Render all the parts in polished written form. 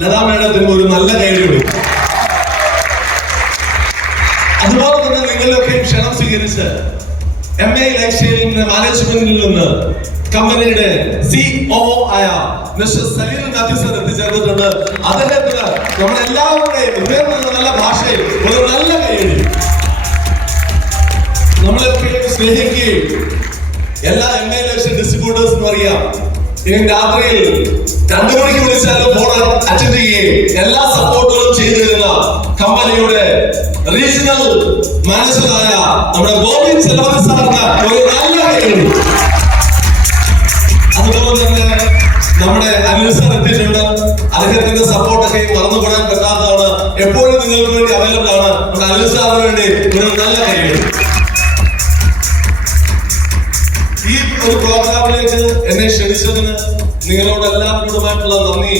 ലതാ മേഡത്തിന് ഒരു നല്ല കൈയടി. അതുപോലെ തന്നെ നിങ്ങളിലൊക്കെ ക്ഷണം സ്വീകരിച്ച് MA ലൈഫ്സ്റ്റൈലിന്റെ മാനേജ്മെന്റിൽ നിന്ന് കമ്പനിയുടെ CEO ആയ മിസ്റ്റർ സലീൽ മാത്യു സർ എത്തിച്ചേർന്നിട്ടുണ്ട്. അദ്ദേഹത്തിന് നമ്മളെല്ലാവരുടെയും ഉയർന്ന നല്ല ഭാഷയിൽ ഒരു നല്ല കൈയടി. നമ്മളൊക്കെ സ്നേഹിക്കുകയും എല്ലാ MA ലൈഫ്സ്റ്റൈൽ ഡിസ്ട്രിബ്യൂട്ടേഴ്സ് എന്ന് അറിയാം. ഇനി രാത്രിയിൽ 2 മണിക്ക് വിളിച്ചാലും ഫോൺ അറ്റൻഡ് ചെയ്യുകയും എല്ലാ സപ്പോർട്ടുകളും ചെയ്തു തരുന്ന കമ്പനിയുടെ റീജിയണൽ മാനേജറായ നമ്മുടെ ഗോവിന്ദ് ചെലവതി സാറിന് ഒരു നല്ല കൈയടി. അതുപോലെ തന്നെ നമ്മുടെ അനിൽ സാർ എത്തിയിട്ടുണ്ട്. അദ്ദേഹത്തിന്റെ സപ്പോർട്ടൊക്കെ മറന്നുകൂടാൻ പറ്റാത്തതാണ്. എപ്പോഴും നിങ്ങൾക്ക് വേണ്ടി അവൈലബിൾ ആണ്. നമ്മുടെ അനിൽ സാറിന് വേണ്ടി ഒരു നല്ല കൈയടി. ഈ ഒരു പ്രോഗ്രാമിലേക്ക് എന്നെ ക്ഷണിച്ചതിന് നിങ്ങളോട് എല്ലാവരോടുമായിട്ടുള്ള നന്ദി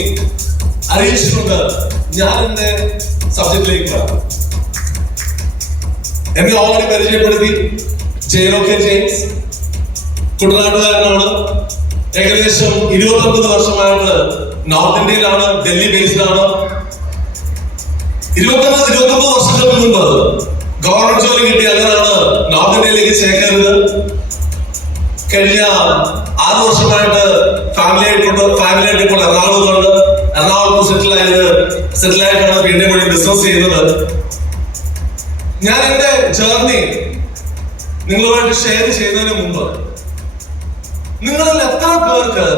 അറിയിച്ചുകൊണ്ട് ഞാൻ എന്റെ സബ്ജക്റ്റിലേക്ക് വരാം. എന്നെ ഓൾറെഡി പരിചയപ്പെടുത്തി. ജെയ്റോക്കെ ജെയിംസ് കുട്ടനാട്ടുകാരനാണ്. ഏകദേശം 29 വർഷമായിട്ട് നോർത്ത് ഇന്ത്യയിലാണ്, ഡൽഹി ബേസ്ഡ് ആണ്. 29 വർഷങ്ങൾക്ക് മുൻപ് ഗവൺമെന്റ് ജോലി കിട്ടി. അങ്ങനെയാണ് നോർത്ത് ഇന്ത്യയിലേക്ക് ചേക്കരുത്. കഴിഞ്ഞ 6 വർഷമായിട്ട് ഫാമിലിയായിട്ട് ഇപ്പോൾ എറണാകുളത്ത് സെറ്റിൽ ആയിട്ടാണ് വീണ്ടും വഴി ബിസിനസ് ചെയ്യുന്നത്. ഞാൻ എന്റെ ജേർണി നിങ്ങളുമായിട്ട് ഷെയർ ചെയ്യുന്നതിന് മുമ്പ് നിങ്ങളിൽ എത്ര പേർക്ക്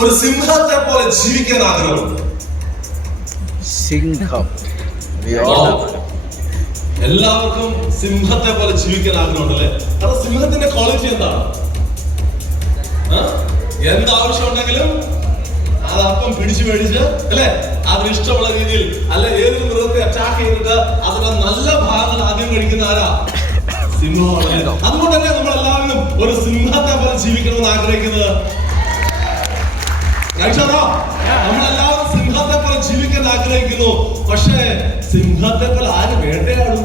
ഒരു സിംഹത്തെ പോലെ ജീവിക്കാൻ ആഗ്രഹമുണ്ട്? എല്ലാവർക്കും സിംഹത്തെ പോലെ ജീവിക്കാൻ ആഗ്രഹമുണ്ടല്ലേ? അത് സിംഹത്തിന്റെ ക്വാളിറ്റി എന്താണ്? എന്താവശ്യം ഉണ്ടെങ്കിലും അതപ്പം പിടിച്ചു മേടിച്ച് അല്ലെ അതിന് ഇഷ്ടമുള്ള രീതിയിൽ അല്ല ഏതൊരു മൃഗത്തെ അറ്റാക്ക് ചെയ്തിട്ട് അതിന്റെ നല്ല ഭാഗങ്ങൾ ആദ്യം കഴിക്കുന്ന ആരാ? സിംഹമാണ്. അതുകൊണ്ടല്ലേ നമ്മൾ എല്ലാവരും ഒരു സിംഹത്തെ പോലെ ജീവിക്കണമെന്ന് ആഗ്രഹിക്കുന്നത്. നമ്മളെല്ലാവരും സിംഹത്തെ പോലെ ജീവിക്കാൻ ആഗ്രഹിക്കുന്നു. പക്ഷേ സിംഹത്തെ പോലെ ആര് വേട്ടയാടും?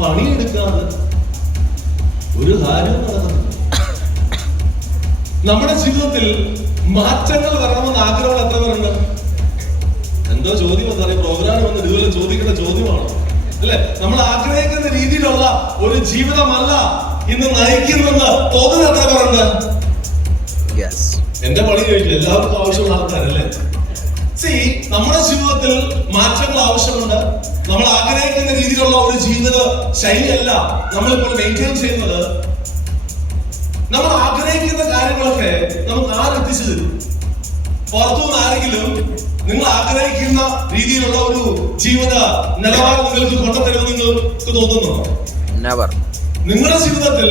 പണിയെടുക്കാതെ ഒരു കാര്യവും നടക്കുന്നില്ല. നമ്മുടെ ജീവിതത്തിൽ മാറ്റങ്ങൾ വരണമെന്ന് ആഗ്രഹം എത്ര പേരുണ്ട്? എന്തോ ചോദ്യം എന്താ പ്രോഗ്രാമിൽ വന്ന് ഇതുപോലെ ചോദിക്കേണ്ട ചോദ്യമാണ് അല്ലെ? നമ്മൾ ആഗ്രഹിക്കുന്ന രീതിയിലുള്ള ഒരു ജീവിതമല്ല ഇന്ന് നയിക്കുന്നെന്ന് തോന്നുന്ന എത്ര പേരുണ്ട്? എന്റെ പണി ചോദിക്കില്ല, എല്ലാവർക്കും ആവശ്യമുള്ള ആൾക്കാരല്ലേ? നമ്മുടെ ജീവിതത്തിൽ മാറ്റങ്ങൾ ആവശ്യമുണ്ട്. നമ്മൾ ആഗ്രഹിക്കുന്ന രീതിയിലുള്ള ഒരു ജീവിത ശൈലിയല്ല നമ്മളിപ്പോൾ മെയിൻറ്റെയിൻ ചെയ്യുന്നത്. നമ്മൾ ആഗ്രഹിക്കുന്ന കാര്യങ്ങളൊക്കെ നമുക്ക് ആരെത്തിച്ചു തരും? പുറത്തുനിന്ന് ആരെങ്കിലും നിങ്ങൾ ആഗ്രഹിക്കുന്ന രീതിയിലുള്ള ഒരു ജീവിത നിലവാരം നിങ്ങൾക്ക് കൊണ്ടുതരുമെന്ന് നിങ്ങൾക്ക് തോന്നുന്നുണ്ടോ? നിങ്ങളുടെ ജീവിതത്തിൽ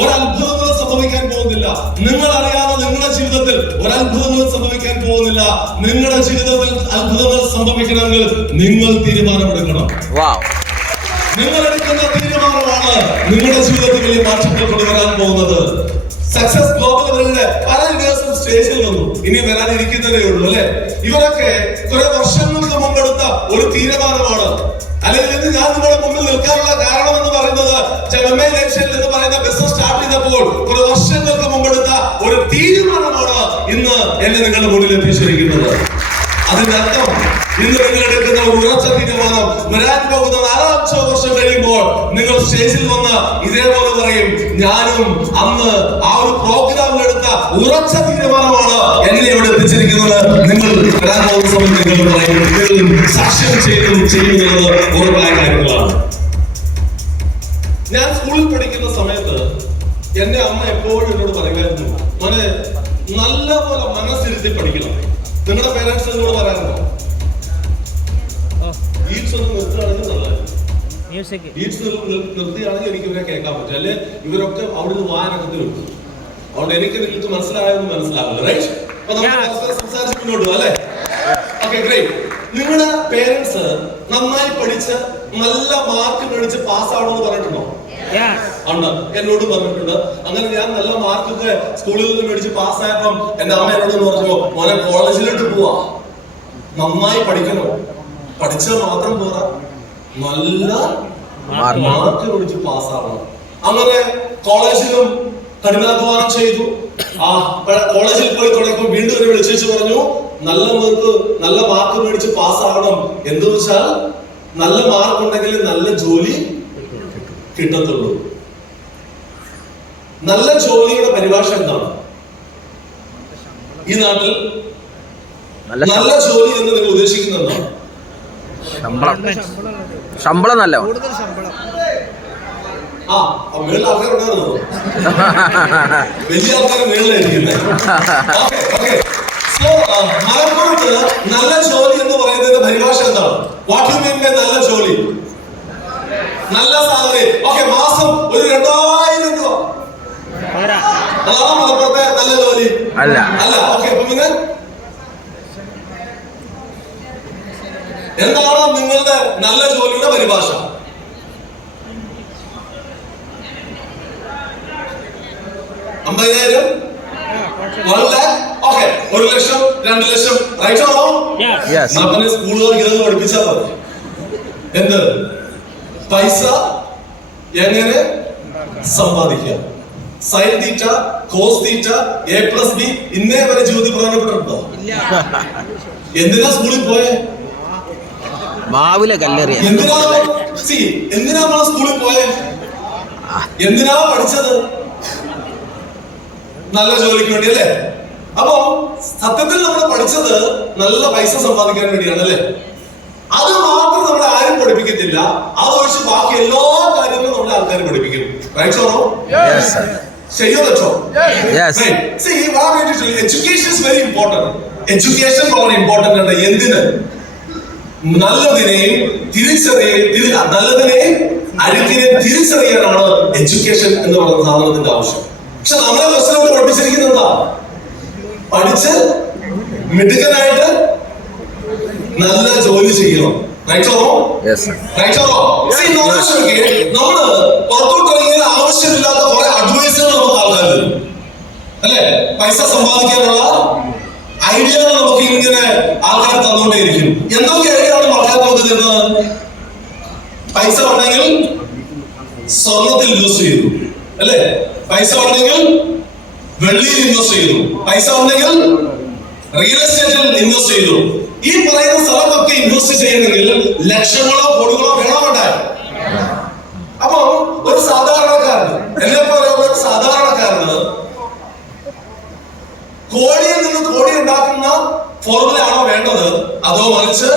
ഒരത്ഭുതങ്ങളും സംഭവിക്കാൻ പോകുന്നില്ല. നിങ്ങൾ അറിയാതെ നിങ്ങളുടെ ജീവിതത്തിൽ ഒരത്ഭുതങ്ങളും സംഭവിക്കാൻ പോകുന്നില്ല. നിങ്ങളുടെ ജീവിതത്തിൽ അത്ഭുതങ്ങൾ സംഭവിക്കണമെങ്കിൽ നിങ്ങൾ തീരുമാനമെടുക്കണം. നിങ്ങൾ എടുക്കുന്ന തീരുമാനമാണ് നിങ്ങളുടെ ജീവിതത്തിൽ വലിയ മാറ്റങ്ങൾ കൊണ്ടുവരാൻ പോകുന്നത്. സക്സസ് ഗ്ലോബൽ ഇവരുടെ പല ലീഡേഴ്സും സ്റ്റേജിൽ വന്നു. ഇനി വരാനിരിക്കുന്നതേ ഉള്ളൂ അല്ലെ? ഇവരൊക്കെ കുറെ വർഷങ്ങൾക്ക് മുമ്പെടുത്ത ഒരു തീരുമാനമാണ്. അല്ലെങ്കിൽ ഇന്ന് ഞാൻ നിങ്ങളുടെ മുമ്പിൽ നിൽക്കാനുള്ള കാരണം എന്ന് പറയുന്നത് MA ലൈഫ്സ്റ്റൈൽ എന്ന് പറയുന്ന ബിസിനസ് സ്റ്റാർട്ട് ചെയ്തപ്പോൾ കുറെ വർഷങ്ങൾക്ക് മുമ്പെടുത്ത ഒരു തീരുമാനമാണ് ഇന്ന് എന്നെ നിങ്ങളുടെ മുന്നിൽ എത്തിച്ചിരിക്കുന്നത്. അതിന്റെ അർത്ഥം ഇന്ന് നിങ്ങൾ എടുക്കുന്ന ഒരു ഉറച്ച തീരുമാനം വരാൻ പോകുന്ന 4-5 വർഷം കഴിയുമ്പോൾ നിങ്ങൾ സ്റ്റേജിൽ വന്ന് ഇതേപോലെ പറയും, ഞാനും അന്ന് ആ ഒരു പ്രോഗ്രാമിൽ എടുത്ത ഉറച്ച തീരുമാനമാണ് എന്നെ ഇവിടെ എത്തിച്ചിരിക്കുന്നത്. നിങ്ങൾ വരാൻ പോകുന്ന സമയത്ത് നിങ്ങൾ പറയും, നിങ്ങൾ സാക്ഷ്യം ചെയ്യുന്നത് ഉറപ്പായ കാര്യങ്ങളാണ്. ഞാൻ സ്കൂളിൽ പഠിക്കുന്ന സമയത്ത് എന്റെ അമ്മ എപ്പോഴും എന്നോട് പറയുമായിരുന്നു, മോനെ നല്ലപോലെ മനസ്സിരുത്തി പഠിക്കണം. നിങ്ങളുടെ പേരൻസ് എന്നോട് പറയാറുണ്ടോ? ബീറ്റ്സ് ഒന്ന് നിർത്തുകയാണെങ്കിൽ നല്ലതായിരുന്നു. ബീറ്റ്സ് നിർത്തിയാണെങ്കിൽ എനിക്ക് ഇവരെ കേൾക്കാൻ പറ്റും. അല്ലെ ഇവരൊക്കെ അവിടുന്ന് വായനക്കത്തിൽ വെക്കും. അതുകൊണ്ട് എനിക്ക് നിങ്ങൾക്ക് മനസ്സിലായെന്ന് മനസ്സിലാവില്ല. റൈറ്റ്? അപ്പൊ നമുക്ക് സംസാരിച്ച് മുന്നോട്ട് പോകാം അല്ലെ? Okay, great. നിങ്ങളുടെ പേരൻസ് നന്നായി പഠിച്ച് നല്ല മാർക്ക് മേടിച്ച് പാസ്സാവണമെന്ന് പറഞ്ഞിട്ടുണ്ടോ? ഉണ്ട്, എന്നോട് പറഞ്ഞിട്ടുണ്ട്. അങ്ങനെ ഞാൻ നല്ല മാർക്കൊക്കെ സ്കൂളിൽ നിന്ന് മേടിച്ച് പാസ്സായപ്പം എന്റെ അമ്മ എന്നോട് പറഞ്ഞു, മോനെ കോളേജിലോട്ട് പോവാ, നന്നായി പഠിക്കണം, പഠിച്ചാൽ മാത്രം പോരാ, നല്ല മാർക്ക് മേടിച്ച് പാസ്സാവണം. അങ്ങനെ കോളേജിലും കഠിനാധ്വാനം ചെയ്തു. കോളേജിൽ പോയി തുടങ്ങുമ്പോൾ വിളിച്ചു പറഞ്ഞു, നല്ല മാർക്ക് മേടിച്ച് പാസ്സാകണം. എന്ന് വെച്ചാൽ നല്ല മാർക്ക് ഉണ്ടെങ്കിൽ നല്ല ജോലി കിട്ടത്തുള്ളൂ. നല്ല ജോലിയുടെ പരിഭാഷ എന്താണ് ഈ നാട്ടിൽ? നല്ല ജോലി എന്ന് നിങ്ങൾ ഉദ്ദേശിക്കുന്നുണ്ടോ? ശമ്പളം നല്ല മേളിൽ ആൾക്കാരുണ്ടായിരുന്നോ? വലിയ ആൾക്കാർ മേളിലായിരിക്കുന്നേ. മലപ്പുറത്ത് നല്ല ജോലി എന്ന് പറയുന്നതിന്റെ പരിഭാഷ എന്താണ്? വാട്ട് യു മീൻ ബൈ നല്ല ജോലി? നല്ല സാലറി. ഓക്കെ, മാസം ഒരു 2000 രൂപ, അതാണ് മലപ്പുറത്തെ നല്ല ജോലി അല്ല? ഓക്കെ, അപ്പൊ പിന്നെ എന്താണ് നിങ്ങളുടെ നല്ല ജോലിയുടെ പരിഭാഷ? $50,000, 1 lakh, ഓക്കെ, 1 ലക്ഷം, 2 ലക്ഷം, റൈറ്റ് ആണോ? നമ്മളെ സ്കൂളുകൾ ഇതൊന്നും പഠിപ്പിച്ചാൽ മതി. എന്ത് പൈസ എങ്ങനെ സമ്പാദിക്കാം, sine theta, cos theta, A+B, ഇന്നേ വരെ ജീവിതത്തിൽ പ്രധാനപ്പെട്ടിട്ടുണ്ടോ? എന്തിനാ സ്കൂളിൽ പോയേ? എന്തിനാ നമ്മൾ സ്കൂളിൽ പോയേ? എന്തിനാ പഠിച്ചത്? നല്ല ജോലിക്ക് വേണ്ടി അല്ലേ? അപ്പൊ സത്യത്തിൽ നമ്മൾ പഠിച്ചത് നല്ല പൈസ സമ്പാദിക്കാൻ വേണ്ടിയാണ് അല്ലേ? അത് മാത്രം നമ്മളെ ആരും പഠിപ്പിക്കത്തില്ല. അതൊഴിച്ച് ബാക്കി എല്ലാ കാര്യങ്ങളും നമ്മളെ ആൾക്കാർ പഠിപ്പിക്കും. ശരിയോ തെറ്റോ? Education is very important. Education വളരെ ഇമ്പോർട്ടന്റ് ആണ്. എന്തിന്? നല്ലതിനെയും അഴുക്കിനെയും തിരിച്ചറിയാനാണ് എഡ്യൂക്കേഷൻ എന്ന് പറയുന്ന സാധനത്തിന്റെ ആവശ്യം. പക്ഷെ നമ്മളെ ബസ്സിലോട്ട് പഠിപ്പിച്ചിരിക്കുന്നത് എന്താ? പഠിച്ച് മിടുക്കനായിട്ട് നല്ല ജോലി ചെയ്യണം. നമ്മള് പുറത്തോട്ടിറങ്ങിയാൽ ആവശ്യമില്ലാത്ത കുറെ അഡ്വൈസുകൾ നമുക്ക് ആൾക്കാർ തരും അല്ലെ? പൈസ സമ്പാദിക്കാനുള്ള ഐഡിയകൾ നമുക്ക് ഇങ്ങനെ ആൾക്കാർ തന്നുകൊണ്ടേയിരിക്കും. എന്തൊക്കെ ഐഡിയയാണ് ആൾക്കാർ നമുക്ക് തരുന്നത്? പൈസ ഉണ്ടെങ്കിൽ സ്വർണത്തിൽ ഇൻവെസ്റ്റ് ചെയ്തു അല്ലെ? പൈസ ഉണ്ടെങ്കിൽ വെള്ളിയിൽ ഇൻവെസ്റ്റ് ചെയ്തു. പൈസ ഉണ്ടെങ്കിൽ റിയൽ എസ്റ്റേറ്റിൽ ഇൻവെസ്റ്റ് ചെയ്തു. ഈ പറയുന്ന സ്ഥലത്തൊക്കെ ഇൻവെസ്റ്റ് ചെയ്യണമെങ്കിൽ ലക്ഷങ്ങളോ കോടികളോ വേണമെണ്ടായി. അപ്പൊ ഒരു സാധാരണക്കാരന്, എന്നെ പോലെയുള്ള ഒരു സാധാരണക്കാരന് കോടിയിൽ നിന്ന് കോടി ഉണ്ടാക്കുന്ന ഫോർമുലയാണോ വേണ്ടത്, അതോ മറിച്ച്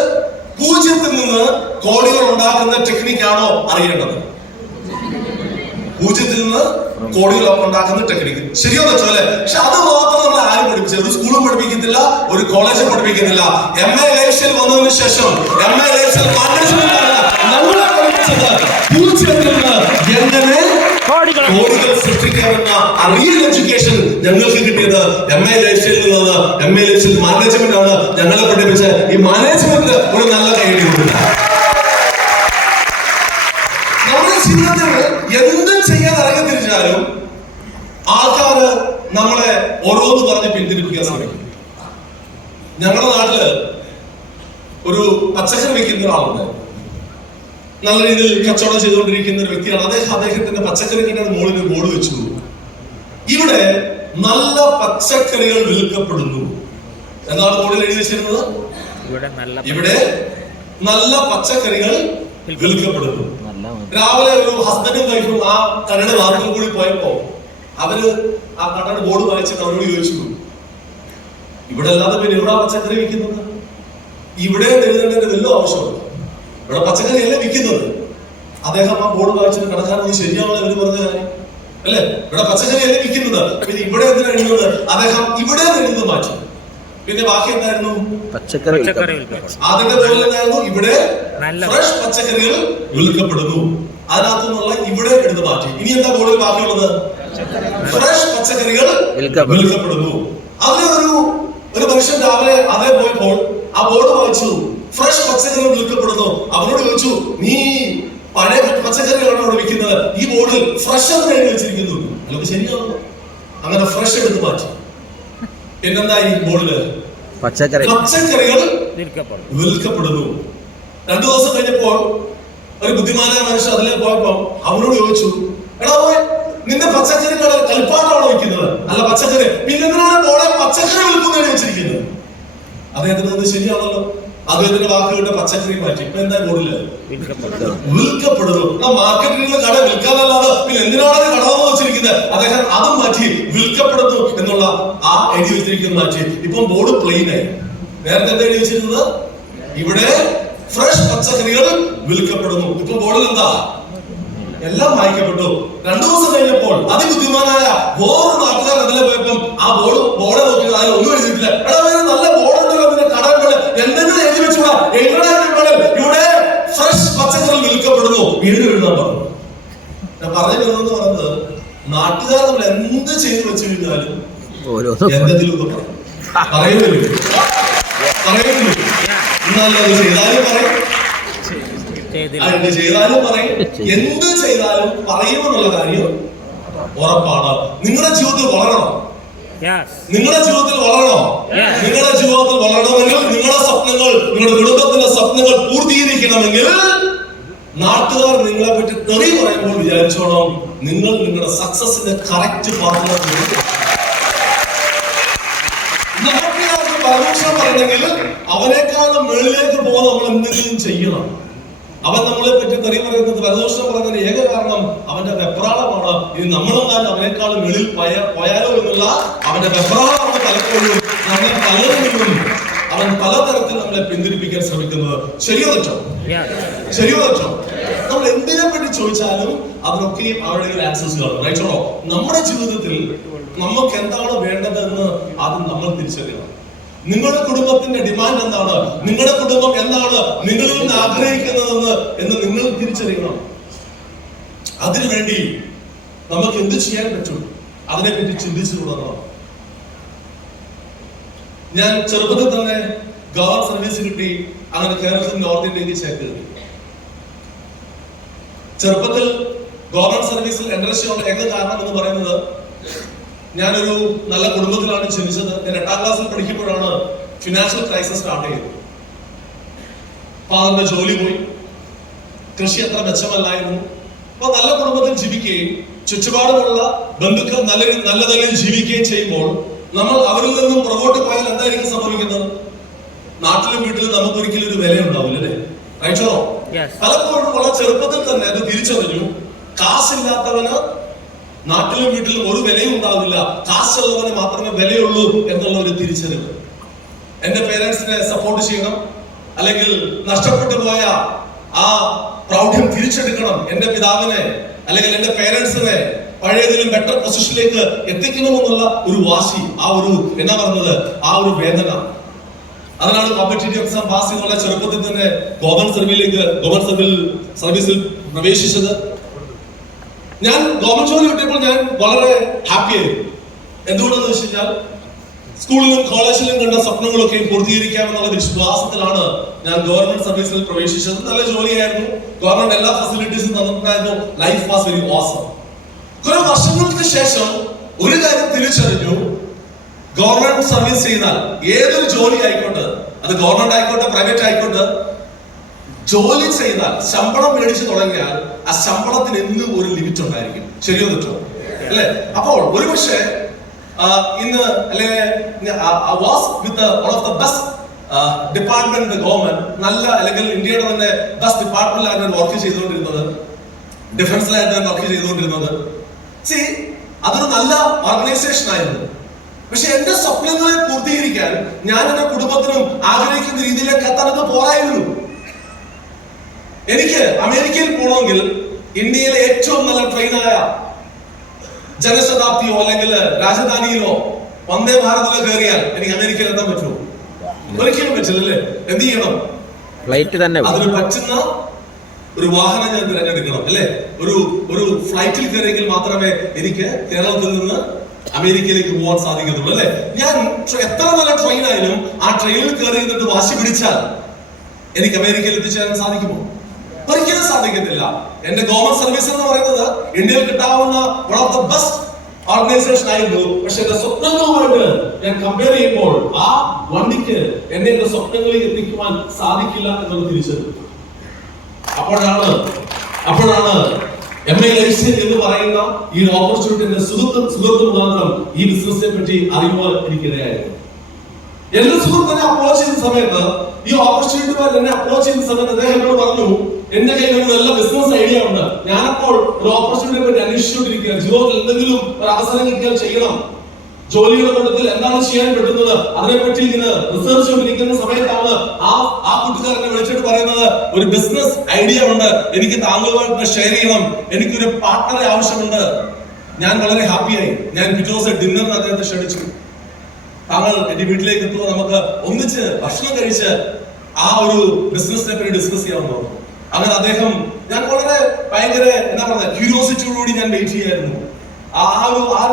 0 നിന്ന് കോടികൾ ഉണ്ടാക്കുന്ന ടെക്നിക്കാണോ അറിയേണ്ടത്? 0 നിന്ന് കോടികളൊക്കെ ഉണ്ടാക്കുന്ന ടെക്നിക്ക്. ശരിയോ തെറ്റോ അല്ലെ? പക്ഷെ അത് മാത്രം നമ്മൾ ആരും പഠിപ്പിച്ചത് ഒരു സ്കൂളും പഠിപ്പിക്കുന്നില്ല, ഒരു കോളേജും പഠിപ്പിക്കുന്നില്ല. MA ലൈഫിൽ വന്നതിന് ശേഷം MA ലൈഫിൽ നമ്മളെ പഠിപ്പിച്ചത് 0 നിന്ന് എങ്ങനെ കോടികൾ സൃഷ്ടിക്കാമെന്ന റിയൽ എഡ്യൂക്കേഷൻ ഞങ്ങൾക്ക് കിട്ടിയത് MA ലൈഫിൽ നിന്നാണ്. MA ലൈഫിൽ മാനേജ്മെന്റ് ആണ് ഞങ്ങളെ പഠിപ്പിച്ച. ഈ മാനേജ്മെന്റ് ഒരു നല്ല കൈയ്യടി കൊടുക്കുക. നമ്മുടെ ജീവിതത്തിൽ എന്തും ചെയ്യാൻ ഇറങ്ങി തിരിച്ചാലും ആൾക്കാര് നമ്മളെ ഓരോന്ന് പറഞ്ഞ് പിന്തിരിപ്പിക്കാൻ ശ്രമിക്കും. ഞങ്ങളുടെ നാട്ടില് ഒരു പച്ചക്കറി വെക്കുന്ന ഒരാളുണ്ട്. നല്ല രീതിയിൽ കച്ചവടം ചെയ്തുകൊണ്ടിരിക്കുന്ന ഒരു വ്യക്തിയാണ്. അദ്ദേഹത്തിന്റെ പച്ചക്കറി കടയുടെ മുകളിൽ ഒരു ബോർഡ് വെച്ചു, ഇവിടെ നല്ല പച്ചക്കറികൾ വിൽക്കപ്പെടുന്നു എന്നാണ് ബോർഡിൽ എഴുതി വെച്ചിരുന്നത്. ഇവിടെ നല്ല പച്ചക്കറികൾ വിൽക്കപ്പെടുന്നു. രാവിലെ ഒരു ഹസ്ബൻഡും വൈഫും ആ കടയുടെ വാർത്തകൾ കൂടി പോയപ്പോ അവര് ആ കടയുടെ ബോർഡ് വായിച്ചിട്ട് അവരോട് ചോദിച്ചു, ഇവിടെ അല്ലാതെ പിന്നെ ഇവിടെ പച്ചക്കറി വിൽക്കുന്നത്? ഇവിടെ എഴുതേണ്ടതിന്റെ വല്ല ആവശ്യമില്ല, ഇവിടെ പച്ചക്കറി അല്ലേ വിൽക്കുന്നത്. അദ്ദേഹം ആ ബോർഡ് വായിച്ചിട്ട് കടക്കാരൻ ശരിയാണല്ലോ ഇവര് പറഞ്ഞ കാര്യം അല്ലെ? ഇവിടെ പച്ചക്കറി അല്ലേ വിൽക്കുന്നത്, പിന്നെ ഇവിടെ എന്തിനാ എഴുതുന്നത്? അദ്ദേഹം ഇവിടെ എഴുതുന്നത് മാറ്റി. പിന്നെ ബാക്കി എന്തായിരുന്നു? പച്ചക്കറി. അതിന്റെ പേരിൽ എന്തായിരുന്നു? ഇവിടെ ഫ്രഷ് പച്ചക്കറികൾ വിൽക്കപ്പെടുന്നു. അതിനകത്തു നിന്നുള്ള ഇവിടെ എടുത്ത് മാറ്റി. ഇനി എന്താ ബോർഡിൽ ബാക്കിയുള്ളത്? ഫ്രഷ് പച്ചക്കറികൾ വിൽക്കപ്പെടുന്നു. അതിന് ഒരു മനുഷ്യൻ രാവിലെ അതേ പോയപ്പോൾ ആ ബോർഡ് വായിച്ചു, ഫ്രഷ് പച്ചക്കറികൾ വിൽക്കപ്പെടുന്നു. അവനോട് ചോദിച്ചു, നീ പഴയ പച്ചക്കറികളാണ് അവിടെ വിൽക്കുന്നത്, ഈ ബോർഡിൽ ഫ്രഷ് എന്ന് എഴുതി വെച്ചിരിക്കുന്നു. അതൊക്കെ ശരിയാണല്ലോ. അങ്ങനെ ഫ്രഷ് എടുത്ത് മാറ്റി. പിന്നെന്താ ഈ ബോർഡില്? പച്ചക്കറികൾ വിൽക്കപ്പെടുന്നു. 2 ദിവസം കഴിഞ്ഞപ്പോൾ ഒരു ബുദ്ധിമാനായ മനുഷ്യൻ അതിലെ പോയപ്പോ അവനോട് ചോദിച്ചു, എടാ പോയി നിന്റെ പച്ചക്കറി കട കൽപ്പാട്ടാണോ വിൽക്കുന്നത്? അല്ല, പച്ചക്കറി. പിന്നെ എന്തിനാണ് ബോർഡ് പച്ചക്കറി വിൽക്കുന്നത് വെച്ചിരിക്കുന്നത്? എഴുതിയിരിക്കുന്നത്. അദ്ദേഹത്തിന് ശരിയാണല്ലോ. അദ്ദേഹത്തിന്റെ വാക്കുകളുടെ പച്ചക്കറി മാറ്റി ഇപ്പൊ എന്താ ബോർഡില് വിൽക്കപ്പെടുന്നു. മാർക്കറ്റിലുള്ള കട വിൽക്കാനല്ലാതെ പിന്നെ എന്തിനാണ് കടമെന്ന് വെച്ചിരിക്കുന്നത്? അദ്ദേഹം അതും മാറ്റി വിൽക്കപ്പെടുന്നു എന്നുള്ള ആ എഴുതി വെച്ചിരിക്കുന്നത് മാറ്റി ഇപ്പം ബോർഡ് പ്ലെയിൻ ആയി. നേരത്തെ എന്താ എഴുതി വെച്ചിരുന്നത്? ഇവിടെ ഫ്രഷ് പച്ചക്കറികൾ വിൽക്കപ്പെടുന്നു. ഇപ്പൊ ബോർഡിൽ എന്താ? എല്ലാം വായിക്കപ്പെട്ടു. 2 ദിവസം കഴിഞ്ഞപ്പോൾ അതിബുദ്ധിമാനായ വേറൊരു നാട്ടുകാരൻ അതിലെ പോയപ്പം ആ ബോർഡ് നോക്കി അതിൽ ഒന്നും എഴുതിയിട്ടില്ല. എടാ നല്ല ബോർഡ് ഉണ്ടല്ലോ അതിന്റെ കടകൾ എന്തെങ്കിലും എഴുതി വെച്ചുകൂടാ? ഇവിടെ ഫ്രഷ് പച്ചക്കറി വിൽക്കപ്പെടുന്നു എഴുതാൻ പറഞ്ഞു. ഞാൻ പറഞ്ഞിരുന്നെന്ന് പറയുന്നത് നാട്ടുകാർ നമ്മൾ എന്ത് ചെയ്തു വെച്ചു കഴിഞ്ഞാലും എന്തെങ്കിലും പറയുന്നില്ല. നല്ലത് ചെയ്താലും പറയും, ചെയ്താലും പറയും, എന്ത് ചെയ്താലും പറയുമെന്നുള്ള കാര്യം ഉറപ്പാണ്. നിങ്ങളുടെ ജീവിതത്തിൽ വളരണം. നിങ്ങളുടെ ജീവിതത്തിൽ വളരണോ? നിങ്ങളുടെ ജീവിതത്തിൽ വളരണമെങ്കിൽ നിങ്ങളുടെ സ്വപ്നങ്ങൾ, നിങ്ങളുടെ കുടുംബത്തിന്റെ സ്വപ്നങ്ങൾ പൂർത്തീകരിക്കണമെങ്കിൽ നാട്ടുകാർ നിങ്ങളെ പറ്റി തെറി പറയുമ്പോൾ വിചാരിച്ചോണം നിങ്ങൾ നിങ്ങളുടെ സക്സസിന്റെ കറക്റ്റ് പാർട്ട്ണർ. നാട്ടുകാർക്ക് പരമോഷം പറയണമെങ്കിൽ അവനേക്കാളും മുകളിലേക്ക് പോകാൻ നമ്മൾ എന്തെങ്കിലും ചെയ്യണം. അവൻ നമ്മളെ പറ്റി തെറി പറയുന്നത്, പരദോഷം പറയുന്നതിന് ഏക കാരണം അവന്റെ വെപ്രാളമാണ്. ഇനി നമ്മളെങ്ങാനും അവനേക്കാളും വെളിയിൽ പോയാലോ എന്നുള്ള അവന്റെ വെപ്രാളമാണ് പലപ്പോഴും നമ്മളെ പലരിലും അവൻ പലതരത്തിൽ നമ്മളെ പിന്തിരിപ്പിക്കാൻ ശ്രമിക്കുന്നത്. ശരിയോ തെറ്റോ? ശരിയോ തെറ്റോ? നമ്മൾ എന്തിനെ പറ്റി ചോദിച്ചാലും അതിനൊക്കെയും അവരുടെ ആക്സസ് കാണും. റൈറ്റോ? നമ്മുടെ ജീവിതത്തിൽ നമുക്ക് എന്താണ് വേണ്ടതെന്ന് അത് നമ്മൾ തിരിച്ചറിയണം. നിങ്ങളുടെ കുടുംബത്തിന്റെ ഡിമാൻഡ് എന്താണ്? നിങ്ങളുടെ കുടുംബം എന്താണ് നിങ്ങളിൽ നിന്ന് ആഗ്രഹിക്കുന്നതെന്ന് എന്ന് നിങ്ങൾ തിരിച്ചറിയണം. അതിനുവേണ്ടി നമുക്ക് എന്ത് ചെയ്യാൻ പറ്റും അതിനെപ്പറ്റി ചിന്തിച്ചു തുടങ്ങണം. ഞാൻ ചെറുപ്പത്തിൽ തന്നെ ഗവൺമെന്റ് സർവീസ് കിട്ടി. അങ്ങനെ കേരളത്തിൽ നോർത്ത് ഇന്ത്യയിലേക്ക് ചേർത്ത്. ചെറുപ്പത്തിൽ ഗവൺമെന്റ് സർവീസിൽ എൻട്രസ്റ്റ് ചെയ്യാൻ ഏക കാരണം എന്ന് പറയുന്നത് ഞാനൊരു നല്ല കുടുംബത്തിലാണ് ജനിച്ചത്. ഞാൻ 8ാം ക്ലാസ്സിൽ പഠിക്കുമ്പോഴാണ് ഫിനാൻഷ്യൽ ക്രൈസിസ് സ്റ്റാർട്ട് ചെയ്തത്. ഫാദറിന്റെ ജോലി പോയി, കൃഷി അത്ര മെച്ചമല്ലായിരുന്നു. അപ്പൊ നല്ല കുടുംബത്തിൽ ജീവിക്കുകയും ചുറ്റുപാടുമുള്ള ബന്ധുക്കൾ നല്ല നിലയിൽ ജീവിക്കുകയും ചെയ്യുമ്പോൾ നമ്മൾ അവരിൽ നിന്നും പുറകോട്ട് പോയാൽ എന്തായിരിക്കും സംഭവിക്കുന്നത്? നാട്ടിലും വീട്ടിലും നമുക്ക് ഒരിക്കലും ഒരു വില ഉണ്ടാവില്ല, അല്ലേ? റൈറ്റോ? പലപ്പോഴും വളരെ ചെറുപ്പത്തിൽ തന്നെ അത് തിരിച്ചറിഞ്ഞു. കാശില്ലാത്തവന് നാട്ടിലും വീട്ടിലും ഒരു വിലയും ഉണ്ടാവില്ല, കാശുള്ളവന് മാത്രമേ വിലയുള്ളൂ എന്നുള്ള ഒരു തിരിച്ചറിവ്. എന്റെ പേരൻസിനെ സപ്പോർട്ട് ചെയ്യണം, അല്ലെങ്കിൽ നഷ്ടപ്പെട്ടു പോയ ആ പ്രൗഢ്യം തിരിച്ചെടുക്കണം. എന്റെ പിതാവിനെ അല്ലെങ്കിൽ എന്റെ പേരൻസിനെ പഴയതിലും ബെറ്റർ പൊസിഷനിലേക്ക് എത്തിക്കണമെന്നുള്ള ഒരു വാശി, ആ ഒരു എന്നാ പറഞ്ഞത്, ആ ഒരു വേദന. അതിനാണ് കോമ്പറ്റേറ്റീവ് എക്സാം പാസ് ചെയ്തുള്ള ചെറുപ്പത്തിൽ തന്നെ ഗവൺമെന്റ് സർവീസിൽ പ്രവേശിച്ചത്. ഞാൻ ഗവൺമെന്റ് ജോലി കിട്ടിയപ്പോൾ ഞാൻ വളരെ ഹാപ്പിയായിരുന്നു. എന്തുകൊണ്ടെന്ന് വെച്ച് കഴിഞ്ഞാൽ സ്കൂളിലും കോളേജിലും കണ്ട സ്വപ്നങ്ങളൊക്കെ പൂർത്തീകരിക്കാമെന്നുള്ള വിശ്വാസത്തിലാണ് ഞാൻ ഗവൺമെന്റ് സർവീസിൽ പ്രവേശിച്ചത്. നല്ല ജോലിയായിരുന്നു, ഗവൺമെന്റ് എല്ലാ ഫെസിലിറ്റീസും തന്നിട്ടുണ്ടായിരുന്നു. Life was very awesome. കുറെ വർഷങ്ങൾക്ക് ശേഷം ഒരു കാര്യം തിരിച്ചറിഞ്ഞു. ഗവൺമെന്റ് സർവീസ് ചെയ്താൽ ഏതൊരു ജോലി ആയിക്കോട്ടെ, അത് ഗവൺമെന്റ് ആയിക്കോട്ടെ പ്രൈവറ്റ് ആയിക്കോട്ടെ, ജോലി ചെയ്താൽ ശമ്പളം മേടിച്ചു തുടങ്ങിയാൽ ആ ശമ്പളത്തിന് എന്നും ഒരു ലിമിറ്റ് ഉണ്ടായിരിക്കും. ശരിയോ തെറ്റോ? അല്ലെ? അപ്പോൾ ഒരുപക്ഷെ ഇന്ന് ഡിപ്പാർട്ട്മെന്റ് ഗവൺമെന്റ് നല്ല അല്ലെങ്കിൽ ഇന്ത്യയുടെ തന്നെ ബെസ്റ്റ് ഡിപ്പാർട്ട്മെന്റിലാണ് വർക്ക് ചെയ്തുകൊണ്ടിരുന്നത്, ഡിഫൻസിലായിരുന്നു വർക്ക് ചെയ്തുകൊണ്ടിരുന്നത്. അതൊരു നല്ല ഓർഗനൈസേഷൻ ആയിരുന്നു. പക്ഷെ എന്റെ സ്വപ്നങ്ങളെ പൂർത്തീകരിക്കാൻ ഞാൻ എന്റെ കുടുംബത്തിനും ആഗ്രഹിക്കുന്ന രീതിയിലേക്ക് എത്താനൊക്കെ പോരായിരുന്നു. എനിക്ക് അമേരിക്കയിൽ പോകണമെങ്കിൽ ഇന്ത്യയിലെ ഏറ്റവും നല്ല ട്രെയിനായ ജനശതാബ്ദിയോ അല്ലെങ്കിൽ രാജധാനിയിലോ വന്ദേ ഭാരതിലോ കയറിയാൽ എനിക്ക് അമേരിക്കയിൽ എത്താൻ പറ്റുമോ? ഒരിക്കലും പറ്റില്ലല്ലേ? എന്ത് ചെയ്യണം? ഫ്ലൈറ്റ് തന്നെ. അതിന് പറ്റുന്ന ഒരു വാഹനം ഞാൻ തിരഞ്ഞെടുക്കണം, അല്ലെ? ഒരു ഫ്ലൈറ്റിൽ കയറിയെങ്കിൽ മാത്രമേ എനിക്ക് കേരളത്തിൽ നിന്ന് അമേരിക്കയിലേക്ക് പോകാൻ സാധിക്കത്തുള്ളൂ, അല്ലെ? ഞാൻ എത്ര നല്ല ട്രെയിൻ ആയാലും ആ ട്രെയിനിൽ കയറി നിന്നിട്ട് വാശി പിടിച്ചാൽ എനിക്ക് അമേരിക്കയിൽ എത്തിച്ചേരാൻ സാധിക്കുമോ? ഒരിക്കലും സാധിക്കത്തില്ല. എന്റെ ഗവൺമെന്റ് സർവീസ് എന്ന് പറയുന്നത് ഇന്ത്യയിൽ കിട്ടാവുന്ന one of the best organisation ആയിരുന്നു. പക്ഷെ എന്റെ സ്വപ്നങ്ങളുമായിട്ട് ഞാൻ കമ്പയർ ചെയ്യുമ്പോൾ ആ വണ്ടിക്ക് എന്റെ സ്വപ്നങ്ങളിൽ എത്തിക്കുവാൻ സാധിക്കില്ല എന്നത് തിരിച്ചറിഞ്ഞു. അപ്പോഴാണ് MA ലൈഫ് എന്ന് പറയുന്ന ഈ ഓപ്പർച്യൂണിറ്റി എന്റെ സുഹൃത്ത് മുഖാന്തരം ഈ ബിസിനസിനെ പറ്റി അറിയുവാൻ എനിക്കിടയായിരുന്നു. എന്റെ സുഹൃത്ത് എന്നെ അപ്രോച്ച് ചെയ്യുന്ന സമയത്ത്, ഈ ഓപ്പർച്യൂണിറ്റി എന്നെ അപ്രോച്ച് ചെയ്യുന്ന സമയത്ത് അദ്ദേഹം എന്നോട് പറഞ്ഞു, എന്റെ കയ്യിൽ ഒരു നല്ല ബിസിനസ് ഐഡിയ ഉണ്ട്. ഞാനപ്പോൾ ഒരു ഓപ്പർച്യൂണിറ്റിയെ പറ്റി അന്വേഷിച്ചുകൊണ്ടിരിക്കുകയാണ്. ജീവിതത്തിൽ എന്തെങ്കിലും ഒരു അവസരം കിട്ടിയാൽ ചെയ്യണം, ജോലിയുടെ കൂട്ടത്തിൽ എന്താണ് ചെയ്യാൻ പറ്റുന്നത്, അതിനെപ്പറ്റി ഇങ്ങനെ റിസർച്ച് കൊണ്ടിരിക്കുന്ന സമയത്താണ് ആ കൂട്ടുകാരനെ വിളിച്ചിട്ട് പറയുന്നത്, ഒരു ബിസിനസ് ഐഡിയ ഉണ്ട്, എനിക്ക് താങ്കളുമായിട്ട് ഷെയർ ചെയ്യണം, എനിക്കൊരു പാർട്ട്ണറെ ആവശ്യമുണ്ട്. ഞാൻ വളരെ ഹാപ്പിയായി. ഞാൻ പിറ്റേ ദിവസം ഡിന്നറിന് അദ്ദേഹത്തെ ക്ഷണിച്ചു. താങ്കൾ എന്റെ വീട്ടിലേക്ക് എത്തുമ്പോൾ നമുക്ക് ഒന്നിച്ച് ഭക്ഷണം കഴിച്ച് ആ ഒരു ബിസിനസിനെ പറ്റി ഡിസ്കസ് ചെയ്യാമെന്ന് പറഞ്ഞു. അങ്ങനെ അദ്ദേഹം, ഞാൻ വളരെ ഭയങ്കര എന്താ പറയുക, ക്യൂരിയോസിറ്റിയോടുകൂടി ഞാൻ വെയിറ്റ് ചെയ്യായിരുന്നു. ആ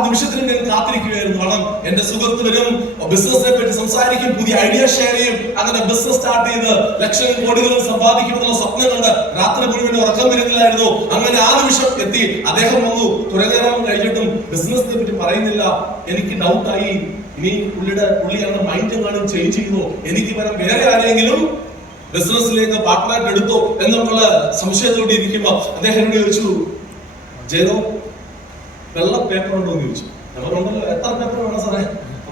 നിമിഷത്തിന് ഞാൻ കാത്തിരിക്കുകയായിരുന്നു. കാരണം എന്റെ സുഹൃത്ത് വരും, ബിസിനസിനെ പറ്റി സംസാരിക്കും, പുതിയ ഐഡിയ ഷെയർ ചെയ്യും, അങ്ങനെ ബിസിനസ് സ്റ്റാർട്ട് ചെയ്ത് ലക്ഷങ്ങളും കോടികളും സമ്പാദിക്കുമെന്നുള്ള സ്വപ്നം കണ്ട് രാത്രി മുഴുവൻ ഉറക്കം വരുന്നില്ലായിരുന്നു. അങ്ങനെ ആ നിമിഷം എത്തി. അദ്ദേഹം വന്നു. കുറെ നേരം കഴിഞ്ഞിട്ടും ബിസിനസിനെ പറ്റി പറയുന്നില്ല. എനിക്ക് ഡൗട്ടായി, ഇനി പുള്ളിയാണ് മൈൻഡ് എങ്ങാനും ചേഞ്ച് ചെയ്തോ, എനിക്ക് വരാൻ വേറെ ആരെങ്കിലും ബിസിനസ്സിലേക്ക് പാർട്ട്ണറായിട്ട് എടുത്തോ എന്നുള്ള സംശയത്തോടെ ഇരിക്കുമ്പോ അദ്ദേഹം എന്നോട് ചോദിച്ചു, ജയതോ വെള്ള പേപ്പർ ഉണ്ടോ എന്ന് ചോദിച്ചു. നമ്മളുണ്ടല്ലോ, എത്ര പേപ്പർ വേണം സാറേ?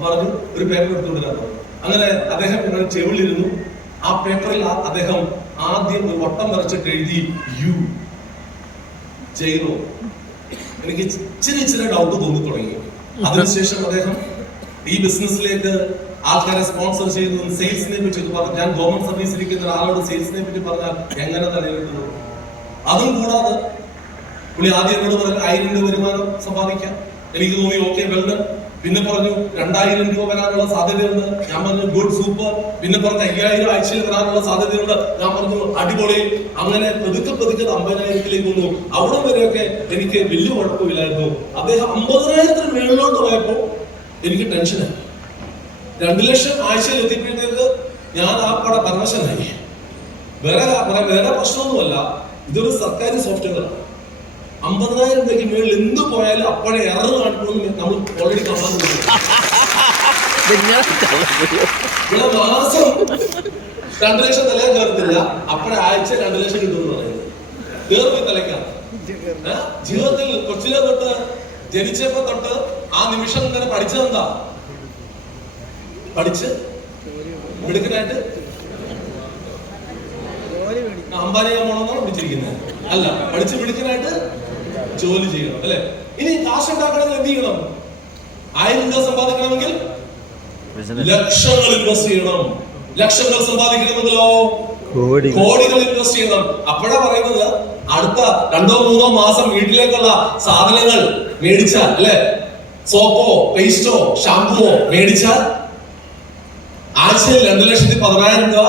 പറഞ്ഞു, ഒരു പേപ്പർ എടുത്തുകൊണ്ടിരാൻ. അങ്ങനെ അദ്ദേഹം ഞങ്ങൾ ചെവിളിരുന്നു. ആ പേപ്പറിൽ അദ്ദേഹം ആദ്യം ഒരു വട്ടം വരച്ചിട്ട് എഴുതി യു ജയതോ. എനിക്ക് ഇച്ചിരി ഡൗട്ട് തോന്നി തുടങ്ങി. അതിനുശേഷം അദ്ദേഹം ഈ ബിസിനസ്സിലേക്ക് ആൾക്കാരെ സ്പോൺസർ ചെയ്യുന്നു, സെയിൽസിനെ പറ്റി പറഞ്ഞു. ഞാൻ ഗവൺമെന്റ് സർവീസ് ഇരിക്കുന്ന ഒരാളോട് സെയിൽസിനെ പറ്റി പറഞ്ഞാൽ എങ്ങനെ തലയിലിട്ടു? അതും കൂടാതെ പുള്ളി ആദ്യം എന്നോട് പറഞ്ഞു 1000 രൂപ വരുമാനം സമ്പാദിക്കാം. എനിക്ക് തോന്നി ഓക്കെ, വെൽഡൺ. പിന്നെ പറഞ്ഞു 2000 രൂപ വരാനുള്ള സാധ്യതയുണ്ട്. ഞാൻ പറഞ്ഞു ഗുഡ്, സൂപ്പർ. പിന്നെ പറഞ്ഞു 5000 ആഴ്ചയിൽ വരാനുള്ള സാധ്യതയുണ്ട്. ഞാൻ പറഞ്ഞു അടിപൊളി. അങ്ങനെ പതുക്കെ 50,000-ലേക്ക് വന്നു. അവിടെ വരെയൊക്കെ എനിക്ക് വലിയ കുഴപ്പമില്ലായിരുന്നു. അദ്ദേഹം 50,000-ത്തിന് മേളിലോട്ട് പോയപ്പോ എനിക്ക് ടെൻഷനായി. 2 ലക്ഷം ആഴ്ചയിൽ എത്തിയപ്പോഴത്തേക്ക് ഞാൻ ആ പട പരമശനായി. വേറെ പ്രശ്നമൊന്നുമല്ല, ഇതൊരു സർക്കാർ സോഫ്റ്റ്വെയറാണ്. 50,000 രൂപയ്ക്ക് മേളിൽ എന്ത് പോയാലും അപ്പോഴേ എറർ കാണിക്കണമെന്ന് നമ്മൾ ഓൾറെഡി കാണാൻ മാസം 2 ലക്ഷം തലയിൽ കയറത്തില്ല, അപ്പോഴേ ആഴ്ച 2 ലക്ഷം കിട്ടുമെന്ന് പറയുന്നത് കയറി തലയ്ക്കാണ്. ജീവിതത്തിൽ കൊച്ചിലെ തൊട്ട് ജനിച്ചപ്പോ തൊട്ട് ആ നിമിഷം തന്നെ പഠിച്ചതെന്താ? പഠിച്ച് മിടുക്കനായിട്ട് അമ്പാനിയാൻ പോണമെന്നാണ് പിടിച്ചിരിക്കുന്നത്. അല്ല, പഠിച്ച് മിടുക്കനായിട്ട് ജോലി ചെയ്യണം, അല്ലെ? ഇനി കാശ് ഉണ്ടാക്കണമെങ്കിൽ എന്ത് ചെയ്യണം? 1000 രൂപ സമ്പാദിക്കണമെങ്കിൽ ലക്ഷങ്ങൾ ഇൻവെസ്റ്റ് ചെയ്യണം. ലക്ഷങ്ങൾ സമ്പാദിക്കണമെങ്കിലോ കോടികൾ ഇൻവെസ്റ്റ് ചെയ്യണം. അപ്പോഴാ പറയുന്നത്, അടുത്ത 2-3 മാസം വീട്ടിലേക്കുള്ള സാധനങ്ങൾ മേടിച്ചാൽ, അല്ലെ, സോപ്പോ പേസ്റ്റോ ഷാമ്പുവോ മേടിച്ചാൽ ആഴ്ചയിൽ 2,10,000 രൂപ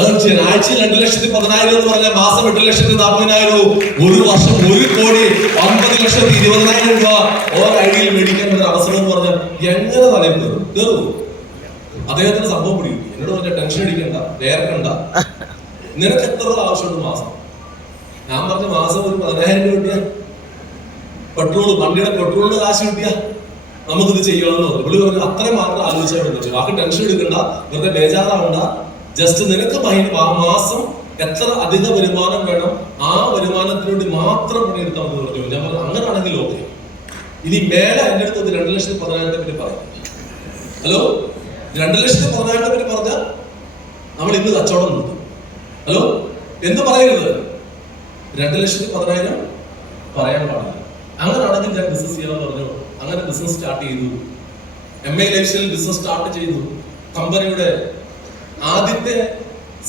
ഏൺ ചെയ്യാൻ. ആഴ്ചയിൽ 2,10,000 എന്ന് പറഞ്ഞാൽ മാസം 8,40,000. ഒരു വർഷം 1,20,20,000 രൂപ ഓരോ ഐഡിയയിൽ മേടിക്കാൻ ഒരു അവസരം എന്ന് പറഞ്ഞാൽ എങ്ങനെ തലയിൽ കയറും? അദ്ദേഹത്തിന് സംഭവം പിടിക്കും. എന്നോട് പറഞ്ഞ ടെൻഷൻ അടിക്കണ്ട, വേർക്കണ്ട, നിനക്ക് എത്ര രൂപ ആവശ്യമുണ്ട് മാസം? ഞാൻ പറഞ്ഞ മാസം ഒരു 10,000 രൂപ കിട്ടിയ പെട്രോൾ, വണ്ടിയുടെ പെട്രോളിന് കാശ് കിട്ടിയ നമുക്കിത് ചെയ്യാമെന്ന് പറഞ്ഞു. പുള്ളി പറഞ്ഞു അത്രയും മാത്രം ആലോചിച്ചാൽ വേണ്ടി, ബാക്കി ടെൻഷൻ എടുക്കണ്ട, വെറുതെ ബേജാറാവണ്ട, ജസ്റ്റ് നിനക്ക് മാസം എത്ര അധിക വരുമാനം വേണം, ആ വരുമാനത്തിന് വേണ്ടി മാത്രം പണിയെടുത്താൽ മതി പറഞ്ഞു. ഞാൻ പറഞ്ഞു അങ്ങനെയാണെങ്കിൽ ഓക്കെ. ഇനി മേലെ എന്റെ അടുത്ത് 2,10,000 പറ്റി പറയും. ഹലോ, 2,10,000 പറ്റി പറഞ്ഞാൽ നമ്മൾ ഇന്ന് കച്ചവടം നിർത്തും. ഹലോ, എന്ത് പറയരുത്? 2,10,000 പറയാൻ പാടില്ല. അങ്ങനെയാണെങ്കിൽ ഞാൻ ബിസിനസ് ചെയ്യാമെന്ന് പറഞ്ഞു. അങ്ങനെ ബിസിനസ് സ്റ്റാർട്ട് ചെയ്തു. MA ലൈഫിൽ ബിസിനസ് സ്റ്റാർട്ട് ചെയ്തു. കമ്പനിയുടെ ആദ്യത്തെ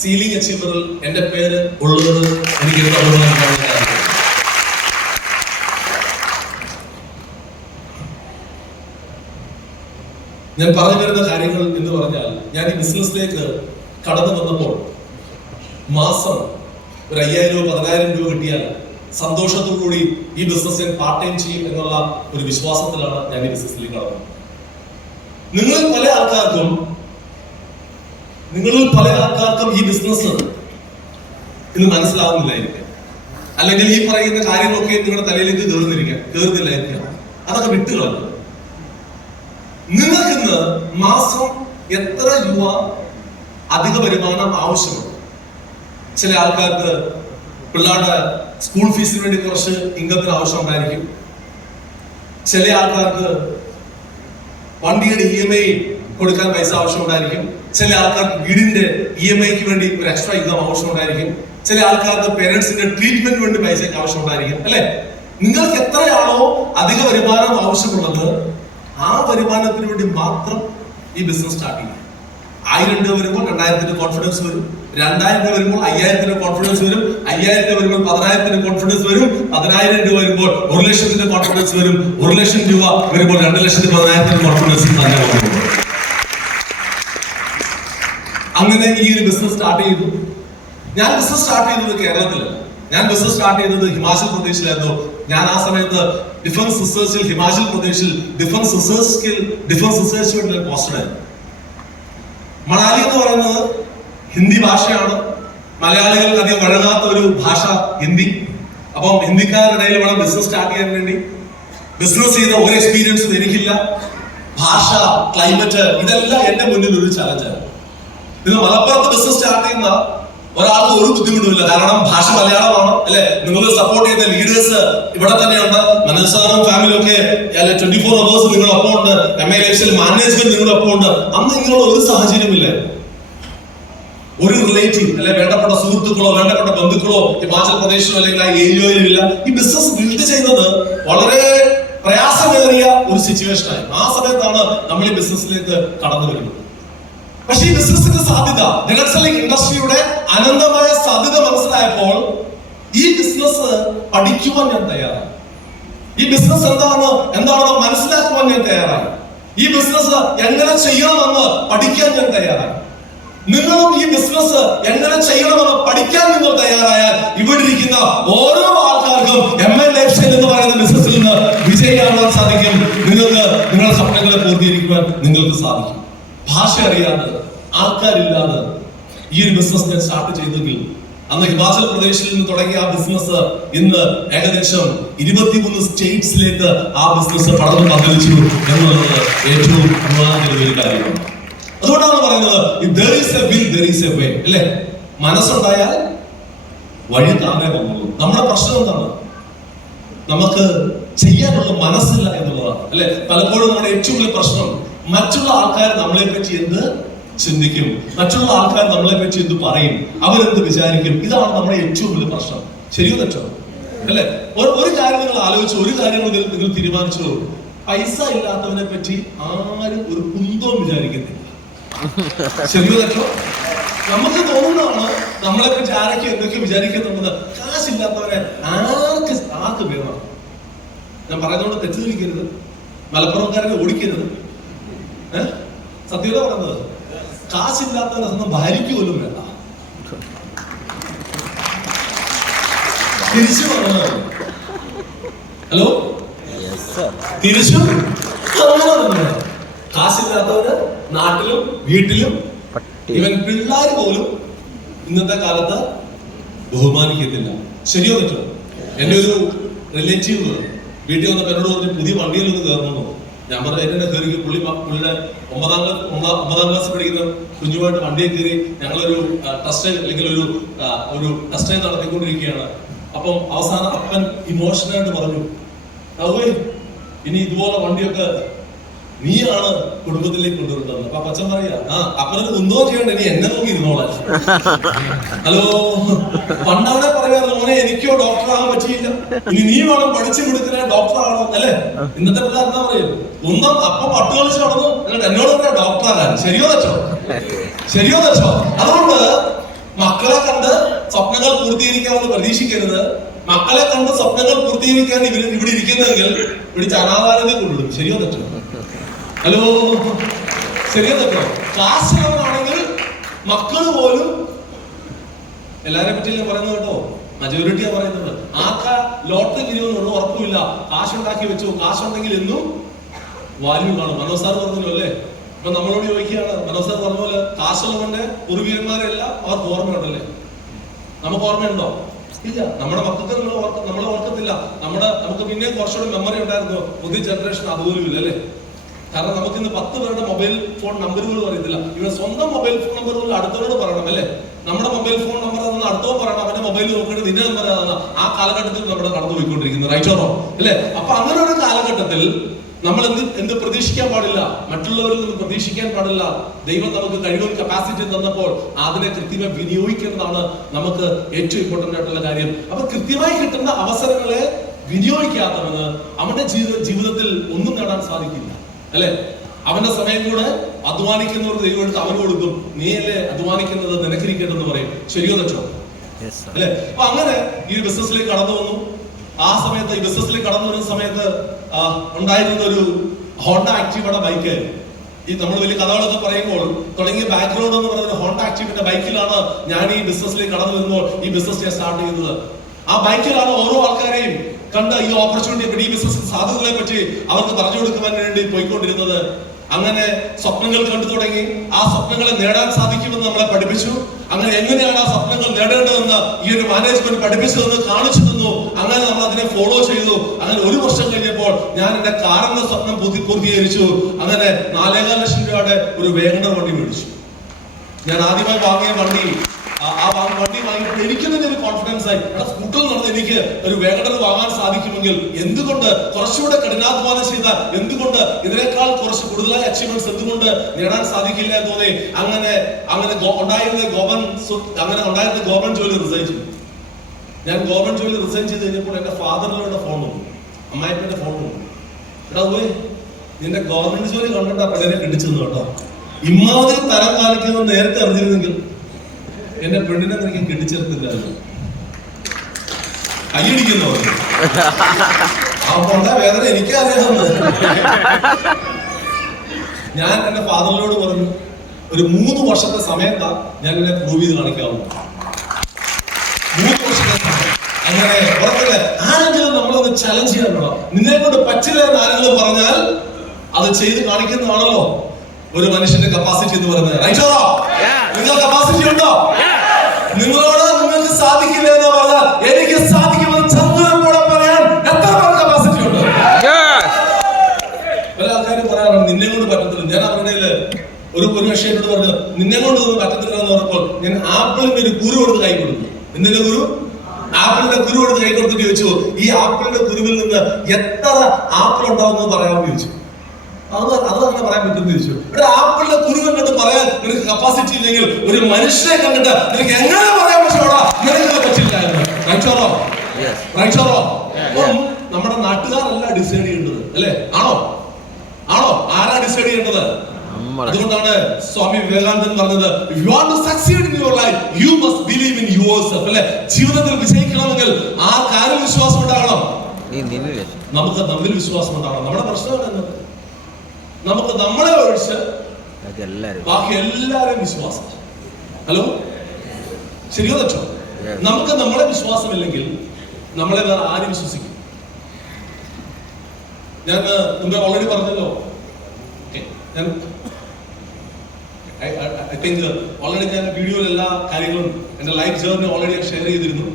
സീലിംഗ് അച്ചീവറിൽ എന്റെ പേര് ഉള്ളത് എനിക്ക് ഞാൻ പറഞ്ഞു വരുന്ന കാര്യങ്ങൾ എന്ന് പറഞ്ഞാൽ, ഞാൻ ഈ ബിസിനസ്സിലേക്ക് കടന്നു വന്നപ്പോൾ മാസം ഒരു 5,000 രൂപ 10,000 രൂപ കിട്ടിയാൽ സന്തോഷത്തോടുകൂടി ഈ ബിസിനസ് പാർട്ട് ടൈം ചെയ്യും എന്നുള്ള ഒരു വിശ്വാസത്തിലാണ് ഞാൻ ഈ ബിസിനസ്സിലേക്ക് കടന്നത്. നിങ്ങളിൽ പല ആൾക്കാർക്കും ഈ ബിസിനസ് ഇന്ന് മനസ്സിലാവുന്നില്ലായിരിക്കാം, അല്ലെങ്കിൽ ഈ പറയുന്ന കാര്യങ്ങളൊക്കെ നിങ്ങളുടെ തലയിലേക്ക് കയറുന്നില്ലായിരിക്കാം. അതൊക്കെ വിട്ടുകളല്ല. നിങ്ങൾക്കിന്ന് മാസം എത്ര രൂപ അധിക വരുമാനം ആവശ്യമുണ്ട്? ചില ആൾക്കാർക്ക് പിള്ളേരുടെ സ്കൂൾ ഫീസിന് വേണ്ടി കുറച്ച് ഇൻകത്തിന് ആവശ്യമുണ്ടായിരിക്കും. ചില ആൾക്കാർക്ക് വണ്ടിയുടെ EMI കൊടുക്കാൻ പൈസ ആവശ്യമുണ്ടായിരിക്കും. ചില ആൾക്കാർക്ക് വീടിന്റെ EMI വേണ്ടി ഒരു എക്സ്ട്രാ ഇൻകം ആവശ്യമുണ്ടായിരിക്കും. ചില ആൾക്കാർക്ക് പേരൻസിന്റെ ട്രീറ്റ്മെന്റ് വേണ്ടി പൈസയ്ക്ക് ആവശ്യമുണ്ടായിരിക്കും. അല്ലെ? നിങ്ങൾക്ക് എത്രയാണോ അധിക വരുമാനം ആവശ്യമുള്ളത്, ആ വരുമാനത്തിന് വേണ്ടി മാത്രം ഈ ബിസിനസ് സ്റ്റാർട്ട് ചെയ്യും. 1000 രൂപ വരുമ്പോൾ 2000 കോൺഫിഡൻസ് വരും. 2000 രൂപ വരുമ്പോൾ 5000 കോൺഫിഡൻസ് വരും. 5000 രൂപ വരുമ്പോൾ 10000 കോൺഫിഡൻസ് വരും. 10000 രൂപ വരുമ്പോൾ 1,00,000 കോൺഫിഡൻസ് വരും. 1,00,000 രൂപ വരുമ്പോൾ 2,10,000 കോൺഫിഡൻസ് തന്നെ വരും. അങ്ങനെ ഈ ഒരു ബിസിനസ് സ്റ്റാർട്ട് ചെയ്തു. ഞാൻ ബിസിനസ് സ്റ്റാർട്ട് ചെയ്തത് കേരളത്തിലല്ല. ഞാൻ ബിസിനസ് സ്റ്റാർട്ട് ചെയ്തത് ഹിമാചൽ പ്രദേശിലായിരുന്നു. ഞാൻ ആ സമയത്ത് ഡിഫൻസ് റിസർച്ചിൽ ഹിമാചൽ പ്രദേശിൽ ഡിഫൻസ് റിസർച്ച് വേണ്ടി പോസ്റ്റഡ് ആയിരുന്നു. മണാലി എന്ന് പറയുന്നത് ഹിന്ദി ഭാഷയാണ്. മലയാളികൾക്ക് അധികം വഴങ്ങാത്ത ഒരു ഭാഷ ഹിന്ദി. അപ്പം ഹിന്ദിക്കാരുടെ ഇടയിൽ വേണം ബിസിനസ് സ്റ്റാർട്ട് ചെയ്യാൻ വേണ്ടി. ബിസിനസ് ചെയ്ത ഒരു എക്സ്പീരിയൻസും എനിക്കില്ല. ഭാഷ, ക്ലൈമറ്റ്, ഇതെല്ലാം എന്റെ മുന്നിൽ ഒരു ചലഞ്ചായിരുന്നു. ഇത് മലപ്പുറത്ത് ബിസിനസ് സ്റ്റാർട്ട് ചെയ്യുന്ന ഒരാൾക്ക് ഒരു ബുദ്ധിമുട്ടുമില്ല. കാരണം ഭാഷ മലയാളമാണ്. അല്ലെ? നിങ്ങൾ സപ്പോർട്ട് ചെയ്യുന്ന ലീഡേഴ്സ് ഇവിടെ തന്നെയുണ്ട്. മനോജ് സാറും ഫാമിലിയും ഒക്കെ 24 hours നിങ്ങളൊപ്പം ഉണ്ട്. MA ലൈഫിൽ മാനേജ്മെന്റ് നിങ്ങളൊപ്പം ഉണ്ട്. അന്ന് ഇങ്ങനെയുള്ള ഒരു സാഹചര്യമില്ല. ഒരു റിലേറ്റീവ് അല്ലെ വേണ്ടപ്പെട്ട സുഹൃത്തുക്കളോ വേണ്ടപ്പെട്ട ബന്ധുക്കളോ ഹിമാചൽ പ്രദേശിലോ അല്ലെങ്കിൽ ആ ഏരിയയിലും ഇല്ല. ഈ ബിസിനസ് ബിൽഡ് ചെയ്യുന്നത് വളരെ പ്രയാസമേറിയ ഒരു സിറ്റുവേഷൻ ആയി. ആ സമയത്താണ് നമ്മൾ ഈ ബിസിനസ്സിലേക്ക് കടന്നു വരുന്നത്. പക്ഷേ ഈ ബിസിനസിന്റെ സാധ്യത, ഇൻഡസ്ട്രിയുടെ അനന്തമായ സാധ്യത മനസ്സിലായപ്പോൾ ഈ ബിസിനസ് പഠിക്കുവാൻ ഞാൻ തയ്യാറായി. ഈ ബിസിനസ് എന്താണെന്ന് മനസ്സിലാക്കുവാൻ ഞാൻ തയ്യാറായി. ഈ ബിസിനസ് എങ്ങനെ ചെയ്യണമെന്ന് പഠിക്കാൻ ഞാൻ തയ്യാറായി. നിങ്ങളും ഈ ബിസിനസ് എങ്ങനെ ചെയ്യണമെന്ന് പഠിക്കാൻ നിങ്ങൾ തയ്യാറായാൽ ഇവിടെ ഇരിക്കുന്ന ഓരോ ആൾക്കാർക്കും MA ലൈഫ് സ്റ്റൈൽ എന്ന് പറയുന്ന ബിസിനസ്സിൽ നിന്ന് വിജയിക്കാൻ സാധിക്കും. നിങ്ങൾക്ക് നിങ്ങളുടെ സ്വപ്നങ്ങളെ പൂർത്തീകരിക്കുവാൻ നിങ്ങൾക്ക് സാധിക്കും. ഭാഷ അറിയാതെ, ആൾക്കാരില്ലാതെ ഈ ഒരു ബിസിനസ് ഞാൻ സ്റ്റാർട്ട് ചെയ്തെങ്കിൽ അന്ന് ഹിമാചൽ പ്രദേശിൽ നിന്ന് തുടങ്ങിയ ആ ബിസിനസ് ഇന്ന് ഏകദേശം 23 സ്റ്റേറ്റ്സിലേക്ക് ആ ബിസിനസ് പടർന്നു പന്തലിച്ചു എന്നുള്ളത് ഏറ്റവും അഭിമാനമുള്ള ഒരു കാര്യമാണ്. അതുകൊണ്ടാണ് പറയുന്നത് there is a will, there is a way. അല്ലെ? മനസ്സുണ്ടായാൽ വഴി താനെ വന്നോളൂ. നമ്മുടെ പ്രശ്നം എന്താണ്? നമുക്ക് ചെയ്യാനുള്ള മനസ്സില്ല എന്നുള്ളതാണ്. അല്ലെ? പലപ്പോഴും നമ്മുടെ ഏറ്റവും വലിയ പ്രശ്നം മറ്റുള്ള ആൾക്കാർ നമ്മളെ പറ്റി എന്ത് ചിന്തിക്കും, മറ്റുള്ള ആൾക്കാർ നമ്മളെ പറ്റി എന്ത് പറയും, അവരെന്ത് വിചാരിക്കും. ഇതാണ് നമ്മുടെ ഏറ്റവും വലിയ പ്രശ്നം. ശരിയോ തെറ്റോ? അല്ലെ? ഒരു കാര്യം നിങ്ങൾ ആലോചിച്ചു, ഒരു കാര്യം നിങ്ങൾ തീരുമാനിച്ചു, പൈസ ഇല്ലാത്തവനെ പറ്റി ആരും ഒരു കുന്തവും വിചാരിക്കുന്നില്ല. ശരിയോ തെറ്റോ? നമുക്ക് തോന്നുന്നതാണ് നമ്മളെ പറ്റി ആരൊക്കെ എന്തൊക്കെ വിചാരിക്കുന്നുണ്ടെന്ന്. കാശില്ലാത്തവനെ ആർക്ക് വേണം? ഞാൻ പറയുന്നതുകൊണ്ട് തെറ്റിദ്ധരിക്കരുത്, മലപ്പുറംകാരനെ ഓടിക്കരുത്. സത്യത പറയുന്നത് കാശില്ലാത്തവനെ സ്വന്തം ഭാര്യയ്ക്ക് പോലും വേണ്ട. തിരിച്ചു പറഞ്ഞത് ഹലോ തിരിച്ചു കാശില്ലാത്തവന് നാട്ടിലും വീട്ടിലും ഇവൻ പിള്ളേർ പോലും ഇന്നത്തെ കാലത്ത് ബഹുമാനിക്കത്തില്ല. ശരിയോ തെറ്റോ? എന്റെ ഒരു റിലേറ്റീവ് വീട്ടിൽ വന്നപ്പോ എന്നോട് പറഞ്ഞ് പുതിയ വണ്ടിയിലൊന്ന് കയറണമെന്നോ. ഞാൻ പറഞ്ഞ എന്നെ കയറി പുള്ളിയുടെ 9ാം ക്ലാസ് പഠിക്കുന്ന കുഞ്ഞുമായിട്ട് വണ്ടിയെ കയറി ഞങ്ങളൊരു ടെസ്റ്റ് അല്ലെങ്കിൽ ഒരു ടെസ്റ്റ് നടത്തിക്കൊണ്ടിരിക്കുകയാണ്. അപ്പം അവസാനം അപ്പൻ ഇമോഷനായിട്ട് പറഞ്ഞു, ഇനി ഇതുപോലെ വണ്ടിയൊക്കെ നീയാണ് കുടുംബത്തിലേക്ക് കൊണ്ടുവരുന്നത്. അപ്പൊ അച്ഛൻ പറയാ, അപ്പനൊരു കുന്തോ ചെയ്യണ്ട, ഇനി എന്നെ നോക്കി ഇരുന്നോളാം. ഹലോ, പണ്ടവിടെ പറയാറ് മോനെ എനിക്കോ ഡോക്ടറാകാൻ പറ്റിയില്ല, ഇനി നീ വേണം പഠിച്ചു കൊടുക്കുന്ന ഡോക്ടറാണോ. അല്ലെ? ഇന്നത്തെ പിള്ളേർ എന്താ പറയും, ഒന്നും അപ്പൊ പട്ട് കളിച്ച് നടന്നു എന്നിട്ട് എന്നോട് പറയാ ഡോക്ടറാകാൻ. ശരിയോ തെറ്റോ? ശരിയോ തെറ്റോ? അതുകൊണ്ട് മക്കളെ കണ്ട് സ്വപ്നങ്ങൾ പൂർത്തീകരിക്കാമെന്ന് പ്രതീക്ഷിക്കരുത്. മക്കളെ കണ്ട് സ്വപ്നങ്ങൾ പൂർത്തീകരിക്കാൻ ഇവിടെ ഇരിക്കുന്നെങ്കിൽ പിടിച്ച് അനാഥാരതയെ കൊണ്ടുവിടും. ശരിയോ തെറ്റോ? ഹലോ, ശരിയോ തെറ്റോ? കാശുള്ളവരാണെങ്കിൽ മക്കള് പോലും, എല്ലാരെ പറ്റിയും പറയുന്നത് കേട്ടോ, മജോറിറ്റിയാ പറയുന്നത്, ആർക്കാ ലോട്ടറി തിരിവെന്നുള്ള ഉറപ്പുമില്ല. കാശുണ്ടാക്കി വെച്ചു, കാശുണ്ടെങ്കിൽ എന്നും വാല്യൂ കാണും. മനോജ് സാർ പറഞ്ഞല്ലോ അല്ലേ? ഇപ്പൊ നമ്മളോട് ചോദിക്കുകയാണ്, മനോജ് സാർ പറഞ്ഞ പോലെ കാശുള്ളവന്റെ പൂർവീകന്മാരെല്ലാം അവർക്ക് ഓർമ്മയുണ്ടല്ലേ? നമുക്ക് ഓർമ്മയുണ്ടോ? ഇല്ല. നമ്മുടെ മക്കൾക്ക് നമ്മളെ ഓർക്കത്തില്ല. നമുക്ക് പിന്നെ കുറച്ചുകൂടി മെമ്മറി ഉണ്ടായിരുന്നു. പുതിയ ജനറേഷൻ അതുപോലും ഇല്ല അല്ലേ? കാരണം നമുക്ക് ഇന്ന് 10 പേരുടെ മൊബൈൽ ഫോൺ നമ്പറുകൾ അറിയത്തില്ല. ഇവൻ സ്വന്തം മൊബൈൽ ഫോൺ നമ്പർ പോലും അടുത്തവരോട് പറയണം അല്ലേ? നമ്മുടെ മൊബൈൽ ഫോൺ നമ്പർ അതൊന്ന് അടുത്തവർ പറയണം, അവന്റെ മൊബൈൽ നോക്കിയിട്ട് നിന്റെ നമ്പർ ആ കാലഘട്ടത്തിൽ നമ്മുടെ കടന്നു പോയിക്കൊണ്ടിരിക്കുന്നത്. റൈറ്റ് ഓറോ? അല്ലേ? അപ്പൊ അങ്ങനെ ഒരു കാലഘട്ടത്തിൽ നമ്മൾ എന്ത് പ്രതീക്ഷിക്കാൻ പാടില്ല, മറ്റുള്ളവരിൽ നിന്ന് പ്രതീക്ഷിക്കാൻ പാടില്ല. ദൈവം നമുക്ക് കഴിവും കപ്പാസിറ്റി തന്നപ്പോൾ അതിനെ കൃത്യമായി വിനിയോഗിക്കുന്നതാണ് നമുക്ക് ഏറ്റവും ഇമ്പോർട്ടന്റ് ആയിട്ടുള്ള കാര്യം. അപ്പൊ കൃത്യമായി കിട്ടുന്ന അവസരങ്ങളെ വിനിയോഗിക്കാത്തവന് അവന്റെ ജീവിതത്തിൽ ഒന്നും നേടാൻ സാധിക്കില്ല, അല്ലെ? അവന്റെ സമയം കൂടെ അധ്വാനിക്കുന്നവർ ദൈവം എടുത്ത് അവന് കൊടുക്കും. നീയല്ലേ അധ്വാനിക്കുന്നത്, നിനക്കിരിക്കട്ടെന്ന് പറയും. ശരിയോ തെറ്റോ? അല്ലെ? അപ്പൊ അങ്ങനെ ഈ ബിസിനസ്സിലേക്ക് കടന്നു വന്നു. ആ സമയത്ത് ഈ ബിസിനസ്സിലേക്ക് കടന്നു വരുന്ന സമയത്ത് ഉണ്ടായിരുന്ന ഒരു ഹോണ്ട ആക്റ്റീവയുടെ ബൈക്ക്. ഈ നമ്മൾ വലിയ കഥകളൊക്കെ പറയുമ്പോൾ തുടങ്ങിയ ബാക്ക്ഗ്രൗണ്ട് എന്ന് പറയുന്നത് ഹോണ്ട ആക്റ്റീവിന്റെ ബൈക്കിലാണ് ഞാൻ ഈ ബിസിനസ്സിലേക്ക് കടന്നു വരുമ്പോൾ ഈ ബിസിനസ് ഞാൻ സ്റ്റാർട്ട് ചെയ്യുന്നത്. ആ ബൈക്കിലാണ് ഓരോ ആൾക്കാരെയും കണ്ട് ഈ ഓപ്പർച്യൂണിറ്റി, ഈ ബിസിനസ് സാധ്യതകളെ പറ്റി അവർക്ക് പറഞ്ഞു കൊടുക്കുവാൻ വേണ്ടി പോയിക്കൊണ്ടിരുന്നത്. അങ്ങനെ സ്വപ്നങ്ങൾ കണ്ടു തുടങ്ങി. ആ സ്വപ്നങ്ങളെ നേടാൻ സാധിക്കുമെന്ന് നമ്മളെ പഠിപ്പിച്ചു. അങ്ങനെ എങ്ങനെയാണ് ആ സ്വപ്നങ്ങൾ നേടേണ്ടതെന്ന് ഈ ഒരു മാനേജ്മെന്റ് പഠിപ്പിച്ചു തന്നു, കാണിച്ചു തന്നു. അങ്ങനെ നമ്മൾ അതിനെ ഫോളോ ചെയ്തു. അങ്ങനെ 1 വർഷം കഴിഞ്ഞപ്പോൾ ഞാൻ എന്റെ കാറിന്റെ സ്വപ്നം പൂർത്തീകരിച്ചു. അങ്ങനെ 4.25 ലക്ഷം രൂപയുടെ ഒരു വേഗണർ വണ്ടി മേടിച്ചു. ഞാൻ ആദ്യമായി വാങ്ങിയ വണ്ടി, ആ വണ്ടി വാങ്ങിയപ്പോൾ എനിക്ക് തന്നെ ഒരു കോൺഫിഡൻസ് ആയി. സ്കൂട്ടറിൽ നടന്ന് എനിക്ക് ഒരു വേഗണർ വാങ്ങാൻ സാധിക്കുമെങ്കിൽ എന്തുകൊണ്ട് കുറച്ചുകൂടെ കഠിനാധ്വാനം ചെയ്താൽ എന്തുകൊണ്ട് ഇതിനേക്കാൾ കുറച്ച് കൂടുതലായി അച്ചീവ്മെന്റ്സ് എന്തുകൊണ്ട് നേടാൻ സാധിക്കില്ല എന്ന് തോന്നി. അങ്ങനെ ഉണ്ടായിരുന്ന ഗവൺമെന്റ് ജോലി റിസൈൻ ചെയ്തു. ഞാൻ ഗവൺമെന്റ് ജോലി റിസൈൻ ചെയ്ത് കഴിഞ്ഞപ്പോൾ എന്റെ ഫാദറിനോട് ഫോൺ വന്നു, അമ്മായിപ്പന്റെ ഫോൺ വന്നു. എടാ പോയി, നിന്റെ ഗവൺമെന്റ് ജോലി കണ്ടിട്ടാ പെണ്ണിനെ കിട്ടിച്ചെന്ന് കേട്ടോ. ഇമാതിരി തരം കാണിക്കുന്നത് നേരത്തെ അറിഞ്ഞിരുന്നെങ്കിൽ എന്റെ പെണ്ണിനെ എനിക്ക് കെട്ടിച്ചേർത്തില്ലായിരുന്നു. കൈയടിക്കുന്നോ? ആ വേദന എനിക്കറിയാവുന്നത്. ഞാൻ എന്റെ ഫാദറിനോട് പറഞ്ഞു, ഒരു 3 വർഷത്തെ സമയത്താ ഞാൻ എന്നെ പ്രൂവ് ചെയ്ത് കാണിക്കാവുന്നു. 3 വർഷത്തെ സമയം. അങ്ങനെ പുറത്തില്ല. ആരെങ്കിലും നമ്മളൊന്ന് ചലഞ്ച് ചെയ്യാനുണ്ടോ? നിന്നെ കൊണ്ട് പറ്റില്ല എന്ന് ആരെങ്കിലും പറഞ്ഞാൽ അത് ചെയ്ത് കാണിക്കുന്നതാണല്ലോ ഒരു മനുഷ്യന്റെ കപ്പാസിറ്റി എന്ന് പറയുന്നത്. നിങ്ങൾ കപ്പാസിറ്റി ഉണ്ടോ? നിങ്ങളോട് നിങ്ങൾക്ക് സാധിക്കില്ല എന്ന് പറഞ്ഞാൽ എനിക്ക് സാധിക്കുമെന്ന് ചന്ദ്രനോട് പറയാൻ എത്ര പേർ കപ്പാസിറ്റി ഉണ്ട്? പല ആൾക്കാരും പറയാറുണ്ട് നിന്നെ കൊണ്ട് പറ്റത്തില്ല. ഞാൻ അവരുടെ ഒരു വിഷയത്തോട് പറഞ്ഞു നിന്നെ കൊണ്ട് ഒന്നും പറ്റത്തില്ല എന്ന് പറഞ്ഞപ്പോൾ ഞാൻ ആപ്പിളിന്റെ ഒരു കുരു കൊടുത്ത് കൈ കൊടുത്തു. എന്തിന്റെ കുരു? ആപ്പിളിന്റെ കുരു കൊടുത്ത് കൈ കൊടുത്തിട്ട് ചോദിച്ചു, ഈ ആപ്പിളിന്റെ കുരുവിൽ നിന്ന് എത്ര ആപ്പിൾ ഉണ്ടാവുമെന്ന് പറയാമെന്ന് ചോദിച്ചു. അത് അങ്ങനെ പറയാൻ പറ്റുമെന്ന് ചോദിച്ചു. ഇവിടെ ആപ്പിളിന്റെ കുരു കണ്ടിട്ട് പറയാൻ നിനക്ക് കപ്പാസിറ്റി ഇല്ലെങ്കിൽ ഒരു മനുഷ്യനെ കണ്ടിട്ട് നിനക്ക് എങ്ങനെ പറയാൻ പറ്റുമോടാ? നിനക്ക് പറ്റില്ല. നമ്മുടെ നാട്ടുകാരല്ല ഡിസൈഡ് ചെയ്യേണ്ടത്, അല്ലെ? ആണോ? ആരാ ഡിസൈഡ് ചെയ്യേണ്ടത്? അതുകൊണ്ടാണ് സ്വാമി വിവേകാനന്ദൻ പറഞ്ഞത്, if you want to succeed in your life you must believe in yourself. അല്ലെ? ജീവിതത്തിൽ വിജയിക്കണമെങ്കിൽ ആ കാര്യം വിശ്വാസം ഉണ്ടാകണം. നമുക്ക് തമ്മിൽ വിശ്വാസം ഉണ്ടാകണം. നമ്മുടെ പ്രശ്നം എന്നത് നമുക്ക് നമ്മളെ ഒഴിച്ച് ബാക്കി എല്ലാവരും വിശ്വാസം. ഹലോ, ശരിയോ തെറ്റോ? നമുക്ക് നമ്മളെ വിശ്വാസമില്ലെങ്കിൽ നമ്മളെ വേറെ ആരും വിശ്വസിക്കും. ഞാൻ മുമ്പേ ഓൾറെഡി പറഞ്ഞല്ലോ, ഞാൻ ഐ തിങ്ക് ഓൾറെഡി ഞാൻ വീഡിയോയിൽ എല്ലാ കാര്യങ്ങളും എന്റെ ലൈഫ് ജേർണി ഓൾറെഡി ഞാൻ ഷെയർ ചെയ്തിരുന്നു.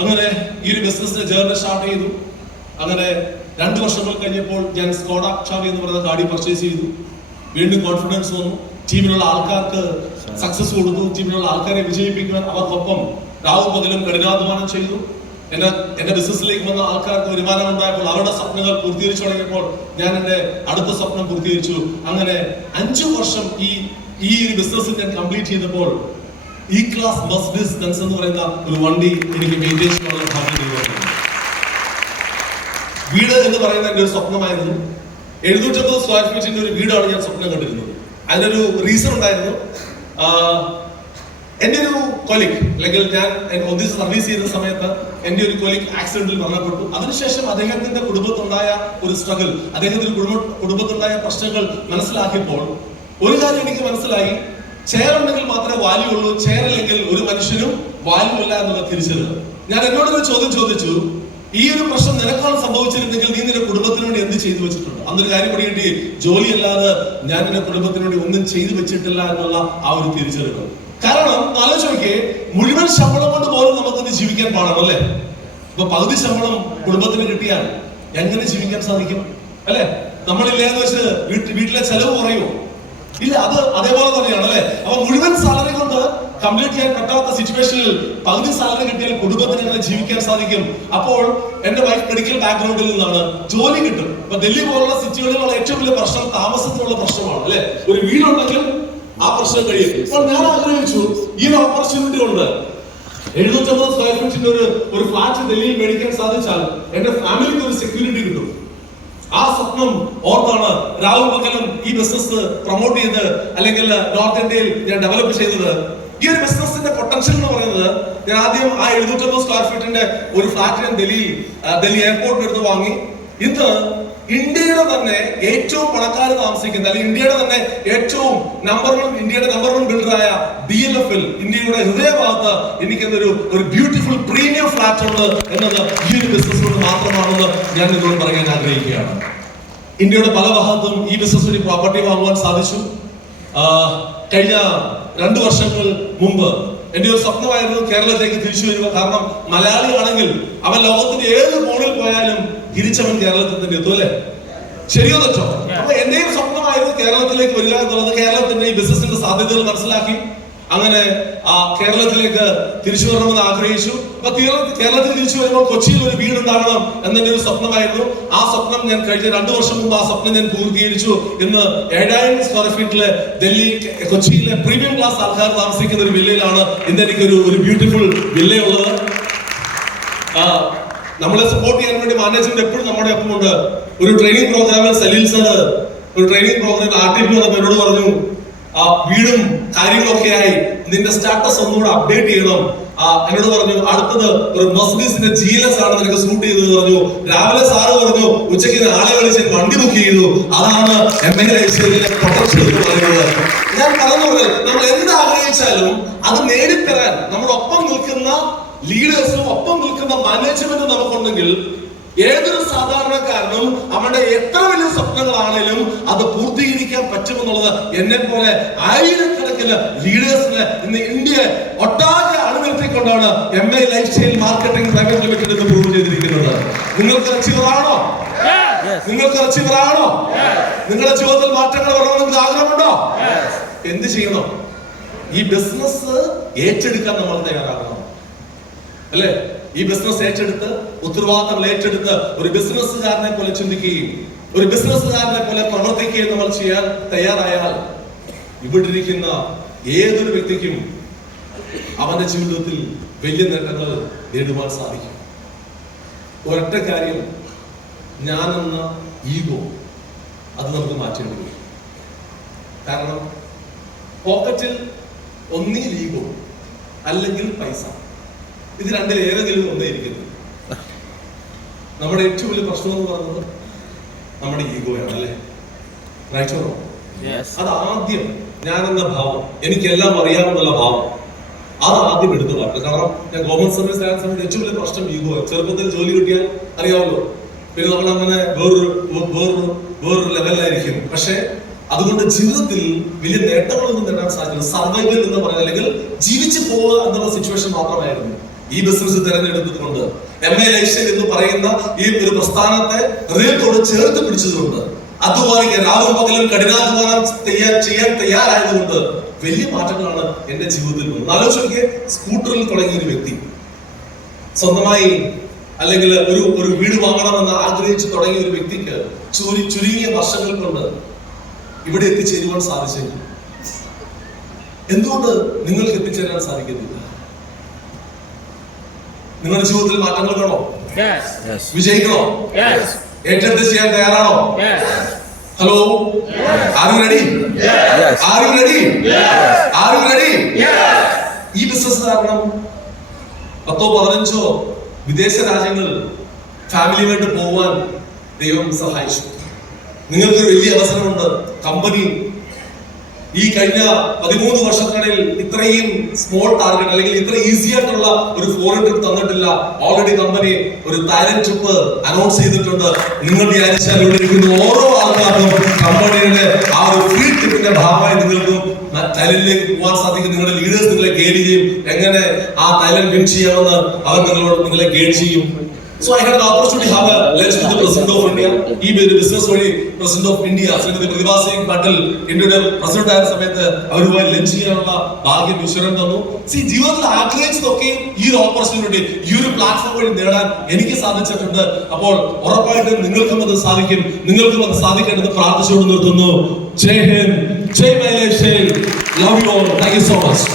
അങ്ങനെ ഈ ഒരു ബിസിനസ് ജേർണി സ്റ്റാർട്ട് ചെയ്തു. അങ്ങനെ 2 വർഷങ്ങൾ കഴിഞ്ഞപ്പോൾ ഞാൻ സ്കോഡ ഒക്ടാവിയ എന്ന് പറയുന്ന ഗാഡി പർച്ചേസ് ചെയ്തു. വീണ്ടും കോൺഫിഡൻസ് വന്നു. ടീമിലുള്ള ആൾക്കാർക്ക് സക്സസ് കൊടുത്തു. ടീമിലുള്ള ആൾക്കാരെ വിജയിപ്പിക്കുവാൻ അവർക്കൊപ്പം രാവും പകലും കഠിനാധ്വാനം ചെയ്തു. എന്റെ ബിസിനസ്സിലേക്ക് വന്ന ആൾക്കാർക്ക് വരുമാനം ഉണ്ടായപ്പോൾ അവരുടെ സ്വപ്നങ്ങൾ പൂർത്തീകരിച്ചു തുടങ്ങിയപ്പോൾ ഞാൻ എന്റെ അടുത്ത സ്വപ്നം പൂർത്തീകരിച്ചു. അങ്ങനെ 5 വർഷം ഈ ബിസിനസ് ഞാൻ കംപ്ലീറ്റ് ചെയ്തപ്പോൾ ഈ ക്ലാസ് മെർസിഡീസ് ബെൻസ് എന്ന് പറയുന്ന ഒരു വണ്ടി എനിക്ക് മെയിൻറ്റെയിൻ ചെയ്യാനുള്ള ഭാഗ്യം ലഭിച്ചു. വീട് എന്ന് പറയുന്ന എന്റെ ഒരു സ്വപ്നമായിരുന്നു. 750 സ്ക്വയർ ഫീറ്റിന്റെ ഒരു വീടാണ് ഞാൻ സ്വപ്നം കണ്ടിരുന്നത്. അതിനൊരു റീസൺ ഉണ്ടായിരുന്നു. എന്റെ ഒരു കൊലീഗ്, അല്ലെങ്കിൽ ഞാൻ ഒന്നിച്ച് സർവീസ് ചെയ്യുന്ന സമയത്ത് എന്റെ ഒരു കൊലീഗ് ആക്സിഡന്റിൽ മരണപ്പെട്ടു. അതിനുശേഷം അദ്ദേഹത്തിന്റെ കുടുംബത്തുണ്ടായ ഒരു സ്ട്രഗിൾ, അദ്ദേഹത്തിന്റെ കുടുംബത്തുണ്ടായ പ്രശ്നങ്ങൾ മനസ്സിലാക്കിയപ്പോൾ ഒരു കാര്യം എനിക്ക് മനസ്സിലായി, ചെയർ ഉണ്ടെങ്കിൽ മാത്രമേ വാല്യൂ ഉള്ളൂ, ചെയർ ഇല്ലെങ്കിൽ ഒരു മനുഷ്യനും വാല്യൂ ഇല്ല എന്നുള്ള തിരിച്ചറിവ്. ഞാൻ എന്നോടൊരു ചോദ്യം ചോദിച്ചു, ഈ ഒരു പ്രശ്നം നിനക്കാണ് സംഭവിച്ചിരുന്നെങ്കിൽ നീ നിന്റെ കുടുംബത്തിന് വേണ്ടി എന്ത് ചെയ്തു വെച്ചിട്ടുണ്ട്? അന്നൊരു കാര്യം പഠിക്കേണ്ടി, ജോലിയല്ലാതെ ഞാൻ എന്റെ കുടുംബത്തിന് വേണ്ടി ഒന്നും ചെയ്തു വെച്ചിട്ടില്ല എന്നുള്ള ആ ഒരു തിരിച്ചറിവ്. കാരണം ആലോചിക്കേ, മുഴുവൻ ശമ്പളം കൊണ്ട് പോലും നമുക്കൊന്ന് ജീവിക്കാൻ പാടാണ്, അല്ലെ? ഇപ്പൊ പകുതി ശമ്പളം കുടുംബത്തിന് കിട്ടിയാൽ എങ്ങനെ ജീവിക്കാൻ സാധിക്കും, അല്ലെ? നമ്മളില്ലാന്ന് വെച്ച് വീട്ടിലെ ചെലവ് കുറയുമോ? ഇല്ല, അത് അതേപോലെ തന്നെയാണ്, അല്ലെ? അപ്പൊ മുഴുവൻ സാലറി കൊണ്ട് കംപ്ലീറ്റ് ചെയ്യാൻ പറ്റാത്ത സിറ്റുവേഷനിൽ പകുതി സാലറി കിട്ടിയാൽ കുടുംബത്തിന് എങ്ങനെ ജീവിക്കാൻ സാധിക്കും? അപ്പോൾ എന്റെ വൈഫ് മെഡിക്കൽ ബാക്ക്ഗ്രൗണ്ടിൽ നിന്നാണ്, ജോലി കിട്ടും. അപ്പൊ ഡൽഹി പോലുള്ള സിറ്റികളിലുള്ള ഏറ്റവും വലിയ പ്രശ്നം താമസത്തിനുള്ള പ്രശ്നമാണ് അല്ലെ. ഒരു വീടുണ്ടെങ്കിൽ ആ പ്രശ്നം കഴിയും. അപ്പോൾ ഞാൻ ആഗ്രഹിച്ചു ഈ ഒരു ഓപ്പർച്യൂണിറ്റി ഉണ്ട്, 750 സ്ക്വയർ ഫീറ്റിന്റെ ഒരു ഫ്ലാറ്റ് ഡൽഹിയിൽ മേടിക്കാൻ സാധിച്ചാൽ എന്റെ ഫാമിലിക്ക് ഒരു സെക്യൂരിറ്റി കിട്ടും. ആ സ്വപ്നം ഓർത്താണ് രാവും പകലും ഈ ബിസിനസ് പ്രൊമോട്ട് ചെയ്ത് അല്ലെങ്കിൽ നോർത്ത് ഇന്ത്യയിൽ ഞാൻ ഡെവലപ്പ് ചെയ്തത്. ഈ ഒരു ബിസിനസിന്റെ പൊട്ടൻഷ്യൽ എന്ന് പറയുന്നത്, ഞാൻ ആദ്യം ആ 750 സ്ക്വയർ ഫീറ്റിന്റെ ഒരു ഫ്ലാറ്റ് ഞാൻ ഡൽഹി എയർപോർട്ടിന് എടുത്ത് വാങ്ങി. ഇന്ന് ഇന്ത്യയുടെ തന്നെ ഏറ്റവും പണക്കാർ താമസിക്കുന്ന, അല്ലെങ്കിൽ ഇന്ത്യയുടെ തന്നെ ഏറ്റവും ഇന്ത്യയുടെ നമ്പർ 1 ബിൽഡറായ DLF-ൽ ഇന്ത്യയുടെ ഹൃദയഭാഗത്ത് ഒരു ബ്യൂട്ടിഫുൾ പ്രീമിയം ഫ്ലാറ്റ് ഉണ്ട് എന്നത് ഈ ഒരു ബിസിനസ് കൊണ്ട് മാത്രമാണെന്ന് ഞാൻ നിങ്ങളോട് പറയാൻ ആഗ്രഹിക്കുകയാണ്. ഇന്ത്യയുടെ പല ഭാഗത്തും ഈ ബിസിനസ് ഒരു പ്രോപ്പർട്ടി വാങ്ങുവാൻ സാധിച്ചു. കഴിഞ്ഞ 2 വർഷങ്ങൾ മുമ്പ് എന്റെ ഒരു സ്വപ്നമായിരുന്നു കേരളത്തിലേക്ക് തിരിച്ചു വരിക. കാരണം മലയാളിയാണെങ്കിൽ അവൻ ലോകത്തിന്റെ ഏത് കോണിൽ പോയാലും തിരിച്ചവൻ കേരളത്തിൽ തന്നെ എത്തും അല്ലെ. ശരിയോ തെറ്റോ? അപ്പൊ എന്റെയും സ്വപ്നമായിരുന്നു കേരളത്തിലേക്ക് വരിക എന്നുള്ളത്. കേരളത്തിന്റെ ഈ ബിസിനസിന്റെ സാധ്യതകൾ മനസ്സിലാക്കി അങ്ങനെ കേരളത്തിലേക്ക് തിരിച്ചു വരണമെന്ന് ആഗ്രഹിച്ചു. അപ്പൊ കേരളത്തിൽ തിരിച്ചു വരുമ്പോൾ കൊച്ചിയിൽ ഒരു വീടുണ്ടാകണം എന്നെന്റെ ഒരു സ്വപ്നമായിരുന്നു. ആ സ്വപ്നം ഞാൻ കഴിഞ്ഞ 2 വർഷം മുമ്പ് ആ സ്വപ്നം ഞാൻ പൂർത്തീകരിച്ചു. ഇന്ന് 7000 സ്ക്വയർ ഫീറ്റില് കൊച്ചിയിലെ പ്രീമിയം ക്ലാസ് ആൾക്കാർ താമസിക്കുന്ന ഒരു വില്ലയിലാണ് ഇന്ന് എനിക്കൊരു ബ്യൂട്ടിഫുൾ വില്ലയുള്ളത്. നമ്മളെ സപ്പോർട്ട് ചെയ്യാൻ വേണ്ടി മാനേജ്മെന്റ് എപ്പോഴും നമ്മുടെ ഒപ്പം ഉണ്ട്. ഒരു ട്രെയിനിങ് പ്രോഗ്രാമിൽ സലീൽ സാർ ഒരു ട്രെയിനിങ് പ്രോഗ്രാം ആർട്ടിഫിൽ വന്നപ്പോൾ എന്നോട് പറഞ്ഞു, ആ വീടും കാര്യങ്ങളൊക്കെ ആയി നിന്റെ സ്റ്റാറ്റസ് ഒന്നുകൂടെ അപ്ഡേറ്റ് ചെയ്യണം. എന്നോട് പറഞ്ഞു അടുത്തത് ഒരു മെർസിഡീസിന്റെ GLS ആണ് നിനക്ക് സൂട്ട് ചെയ്തത് പറഞ്ഞു. രാവിലെ സാറ് പറഞ്ഞു ഉച്ചയ്ക്ക് ആളെ വിളിച്ച് വണ്ടി ബുക്ക് ചെയ്തു. അതാണ് MA ലൈഫ്സ്റ്റൈലിലെ പൊട്ടൻഷ്യൽ എന്ന് പറയുന്നത്. ഞാൻ പറഞ്ഞു, നമ്മൾ എന്ത് ആഗ്രഹിച്ചാലും അത് നേടിത്തരാൻ നമ്മുടെ ഒപ്പം നിൽക്കുന്ന ലീഡേഴ്സും ഒപ്പം നിൽക്കുന്ന മാനേജ്മെന്റും നമുക്കുണ്ടെങ്കിൽ ഏതൊരു സാധാരണക്കാരനും അവന്റെ എത്ര വലിയ സ്വപ്നങ്ങളാണേലും അത് പൂർത്തീകരിക്കാൻ പറ്റുമെന്നുള്ളത് എന്നെ പോലെ ആയിരക്കണക്കിന് ലീഡേഴ്സിന് ഇന്ന് ഇന്ത്യ ഒട്ടാകെ അണിനിരത്തിക്കൊണ്ടാണ് MA lifestyle marketing private limited എന്ന് പ്രൂവ് ചെയ്തിരിക്കുന്നത്. നിങ്ങൾക്ക് അച്ചീവറാണോ? നിങ്ങൾക്ക് അച്ചീവറാണോ? നിങ്ങളുടെ ജീവിതത്തിൽ മാറ്റങ്ങൾ വരണമെന്ന് നിങ്ങൾക്ക് ആഗ്രഹമുണ്ടോ? എന്ത് ചെയ്യണം? ഈ ബിസിനസ് ഏറ്റെടുക്കാൻ നമ്മൾ തയ്യാറാകണം അല്ലേ. ഈ ബിസിനസ് ഏറ്റെടുത്ത് ഉത്തരവാദിത്തങ്ങൾ ഏറ്റെടുത്ത് ഒരു ബിസിനസ്സുകാരനെ പോലെ ചിന്തിക്കുകയും ഒരു ബിസിനസ്സുകാരനെ പോലെ പ്രവർത്തിക്കുകയും നമ്മൾ ചെയ്യാൻ തയ്യാറായാൽ ഇവിടെ ഇരിക്കുന്ന ഏതൊരു വ്യക്തിക്കും അവന്റെ ജീവിതത്തിൽ വലിയ നേട്ടങ്ങൾ നേടുവാൻ സാധിക്കും. ഒരൊറ്റ കാര്യം, ഞാനെന്ന ഈഗോ അത് നമുക്ക് മാറ്റേണ്ടി വരും. കാരണം പോക്കറ്റിൽ ഒന്നുകിൽ ഈഗോ അല്ലെങ്കിൽ പൈസ, ഇത് രണ്ടിൽ ഏതെങ്കിലും ഒന്നേ ഇരിക്കുന്നു. നമ്മുടെ ഏറ്റവും വലിയ പ്രശ്നം എന്ന് പറയുന്നത് നമ്മുടെ ഈഗോയാണ് അല്ലേ. റൈറ്റോ? അത് ആദ്യം ഞാനെന്ന ഭാവം, എനിക്കെല്ലാം അറിയാമെന്നുള്ള ഭാവം, അത് ആദ്യം എടുത്തു മാറ്റുക. കാരണം ഞാൻ ഗവൺമെന്റ് സർവീസ് ആയ സമയത്ത് ഏറ്റവും വലിയ പ്രശ്നം ഈഗോ. ചെറുപ്പത്തിൽ ജോലി കിട്ടിയാൽ അറിയാമല്ലോ, പിന്നെ നമ്മൾ അങ്ങനെ വേറൊരു ലെവലിലായിരിക്കും. പക്ഷെ അതുകൊണ്ട് ജീവിതത്തിൽ വലിയ നേട്ടങ്ങളൊന്നും നേടാൻ സാധിക്കില്ല. സർവൈവൽ എന്ന് പറയുന്നത് അല്ലെങ്കിൽ ജീവിച്ചു പോവുക എന്നുള്ള സിറ്റുവേഷൻ മാത്രമായിരുന്നു. ഈ ബിസിനസ് തിരഞ്ഞെടുത്തതുകൊണ്ട് MA ലൈഫ്സ്റ്റൈൽ എന്ന് പറയുന്ന ഈ ഒരു പ്രസ്ഥാനത്തെ ഹൃദയത്തോട് ചേർത്ത് പിടിച്ചതുകൊണ്ട് അധ്വാനിക്കാൻ രാവും പകലും കഠിനാധ്വാനം ചെയ്യാൻ തയ്യാറായതുകൊണ്ട് വലിയ മാറ്റങ്ങളാണ് എന്റെ ജീവിതത്തിൽ വന്നത്. ആലോചിക്കുക, സ്കൂട്ടറിൽ തുടങ്ങിയ ഒരു വ്യക്തി സ്വന്തമായി അല്ലെങ്കിൽ ഒരു വീട് വാങ്ങണമെന്ന് ആഗ്രഹിച്ച് തുടങ്ങിയ ഒരു വ്യക്തിക്ക് ചുരുങ്ങിയ വർഷങ്ങൾ കൊണ്ട് ഇവിടെ എത്തിച്ചേരുവാൻ സാധിച്ചെങ്കിൽ എന്തുകൊണ്ട് നിങ്ങൾക്ക് എത്തിച്ചേരാൻ സാധിക്കുന്നില്ല? നിങ്ങളുടെ ജീവിതത്തിൽ മാറ്റങ്ങൾ വേണോ? വിജയിക്കണോ? ഏറ്റെടുത്ത് ചെയ്യാൻ തയ്യാറാണോ? Hello, are you ready? Are you ready? Are you ready? ഈ ബിസിനസ് കാരണം 10-15 വിദേശ രാജ്യങ്ങൾ ഫാമിലിയുമായിട്ട് പോവാൻ ദൈവം സഹായിച്ചു. നിങ്ങൾക്കൊരു വലിയ അവസരമുണ്ട്. കമ്പനി ഈ കഴിഞ്ഞ 13 വർഷത്തിനിടയിൽ ഇത്രയും സ്മോൾ ടാർഗറ്റ് അല്ലെങ്കിൽ ഇത്ര ഈസി ആയിട്ടുള്ള ഒരു ഫോറിൻ ട്രിപ്പ് തന്നിട്ടില്ല. ഓൾറെഡി കമ്പനി ഒരു തായ്ലൻഡ് ട്രിപ്പ് അനൗൺസ് ചെയ്തിട്ടുണ്ട്. നിങ്ങൾ വിചാരിച്ചാൽ ഇവിടെ ഇരിക്കുന്ന ഓരോ ആൾക്കാർക്കും കമ്പനിയുടെ ആ ഒരു ഫ്രീ ട്രിപ്പിന്റെ ഭാഗമായി നിങ്ങൾക്കും തായ്ലൻഡിലേക്ക് പോകാൻ സാധിക്കും. നിങ്ങളുടെ ലീഡേഴ്സ് നിങ്ങളെ ഗൈഡ് ചെയ്യും. എങ്ങനെ ആ തായ്ലൻഡ് വിൻ ചെയ്യാമെന്ന് അവർ നിങ്ങളെ ഗൈഡ് ചെയ്യും. So I had an opportunity to have a lunch with the President of India. ഈ business വഴി President of India ശ്രീമതി പ്രതിഭ സിംഗ് പട്ടേൽ ഇന്ത്യയുടെ പ്രസിഡന്റ് ആയ സമയത്ത് അവരുമായി ലഞ്ച് ചെയ്യാനുള്ള ഭാഗ്യം ഈശ്വരൻ തന്നു. ജീവിതത്തിൽ ആഗ്രഹിച്ചതൊക്കെ ഈ ഒരു ഓപ്പർച്യൂണിറ്റി, ഈ ഒരു പ്ലാറ്റ്ഫോം വഴി നേടാൻ എനിക്ക് സാധിച്ചിട്ടുണ്ട്. അപ്പോൾ ഉറപ്പായിട്ടും നിങ്ങൾക്കും അത് സാധിക്കും, നിങ്ങൾക്കും അത് സാധിക്കേണ്ടത് പ്രാർത്ഥിച്ചുകൊണ്ട് നിർത്തുന്നു. Jai Hind, Jai Mylesh, love you all, thank you so much.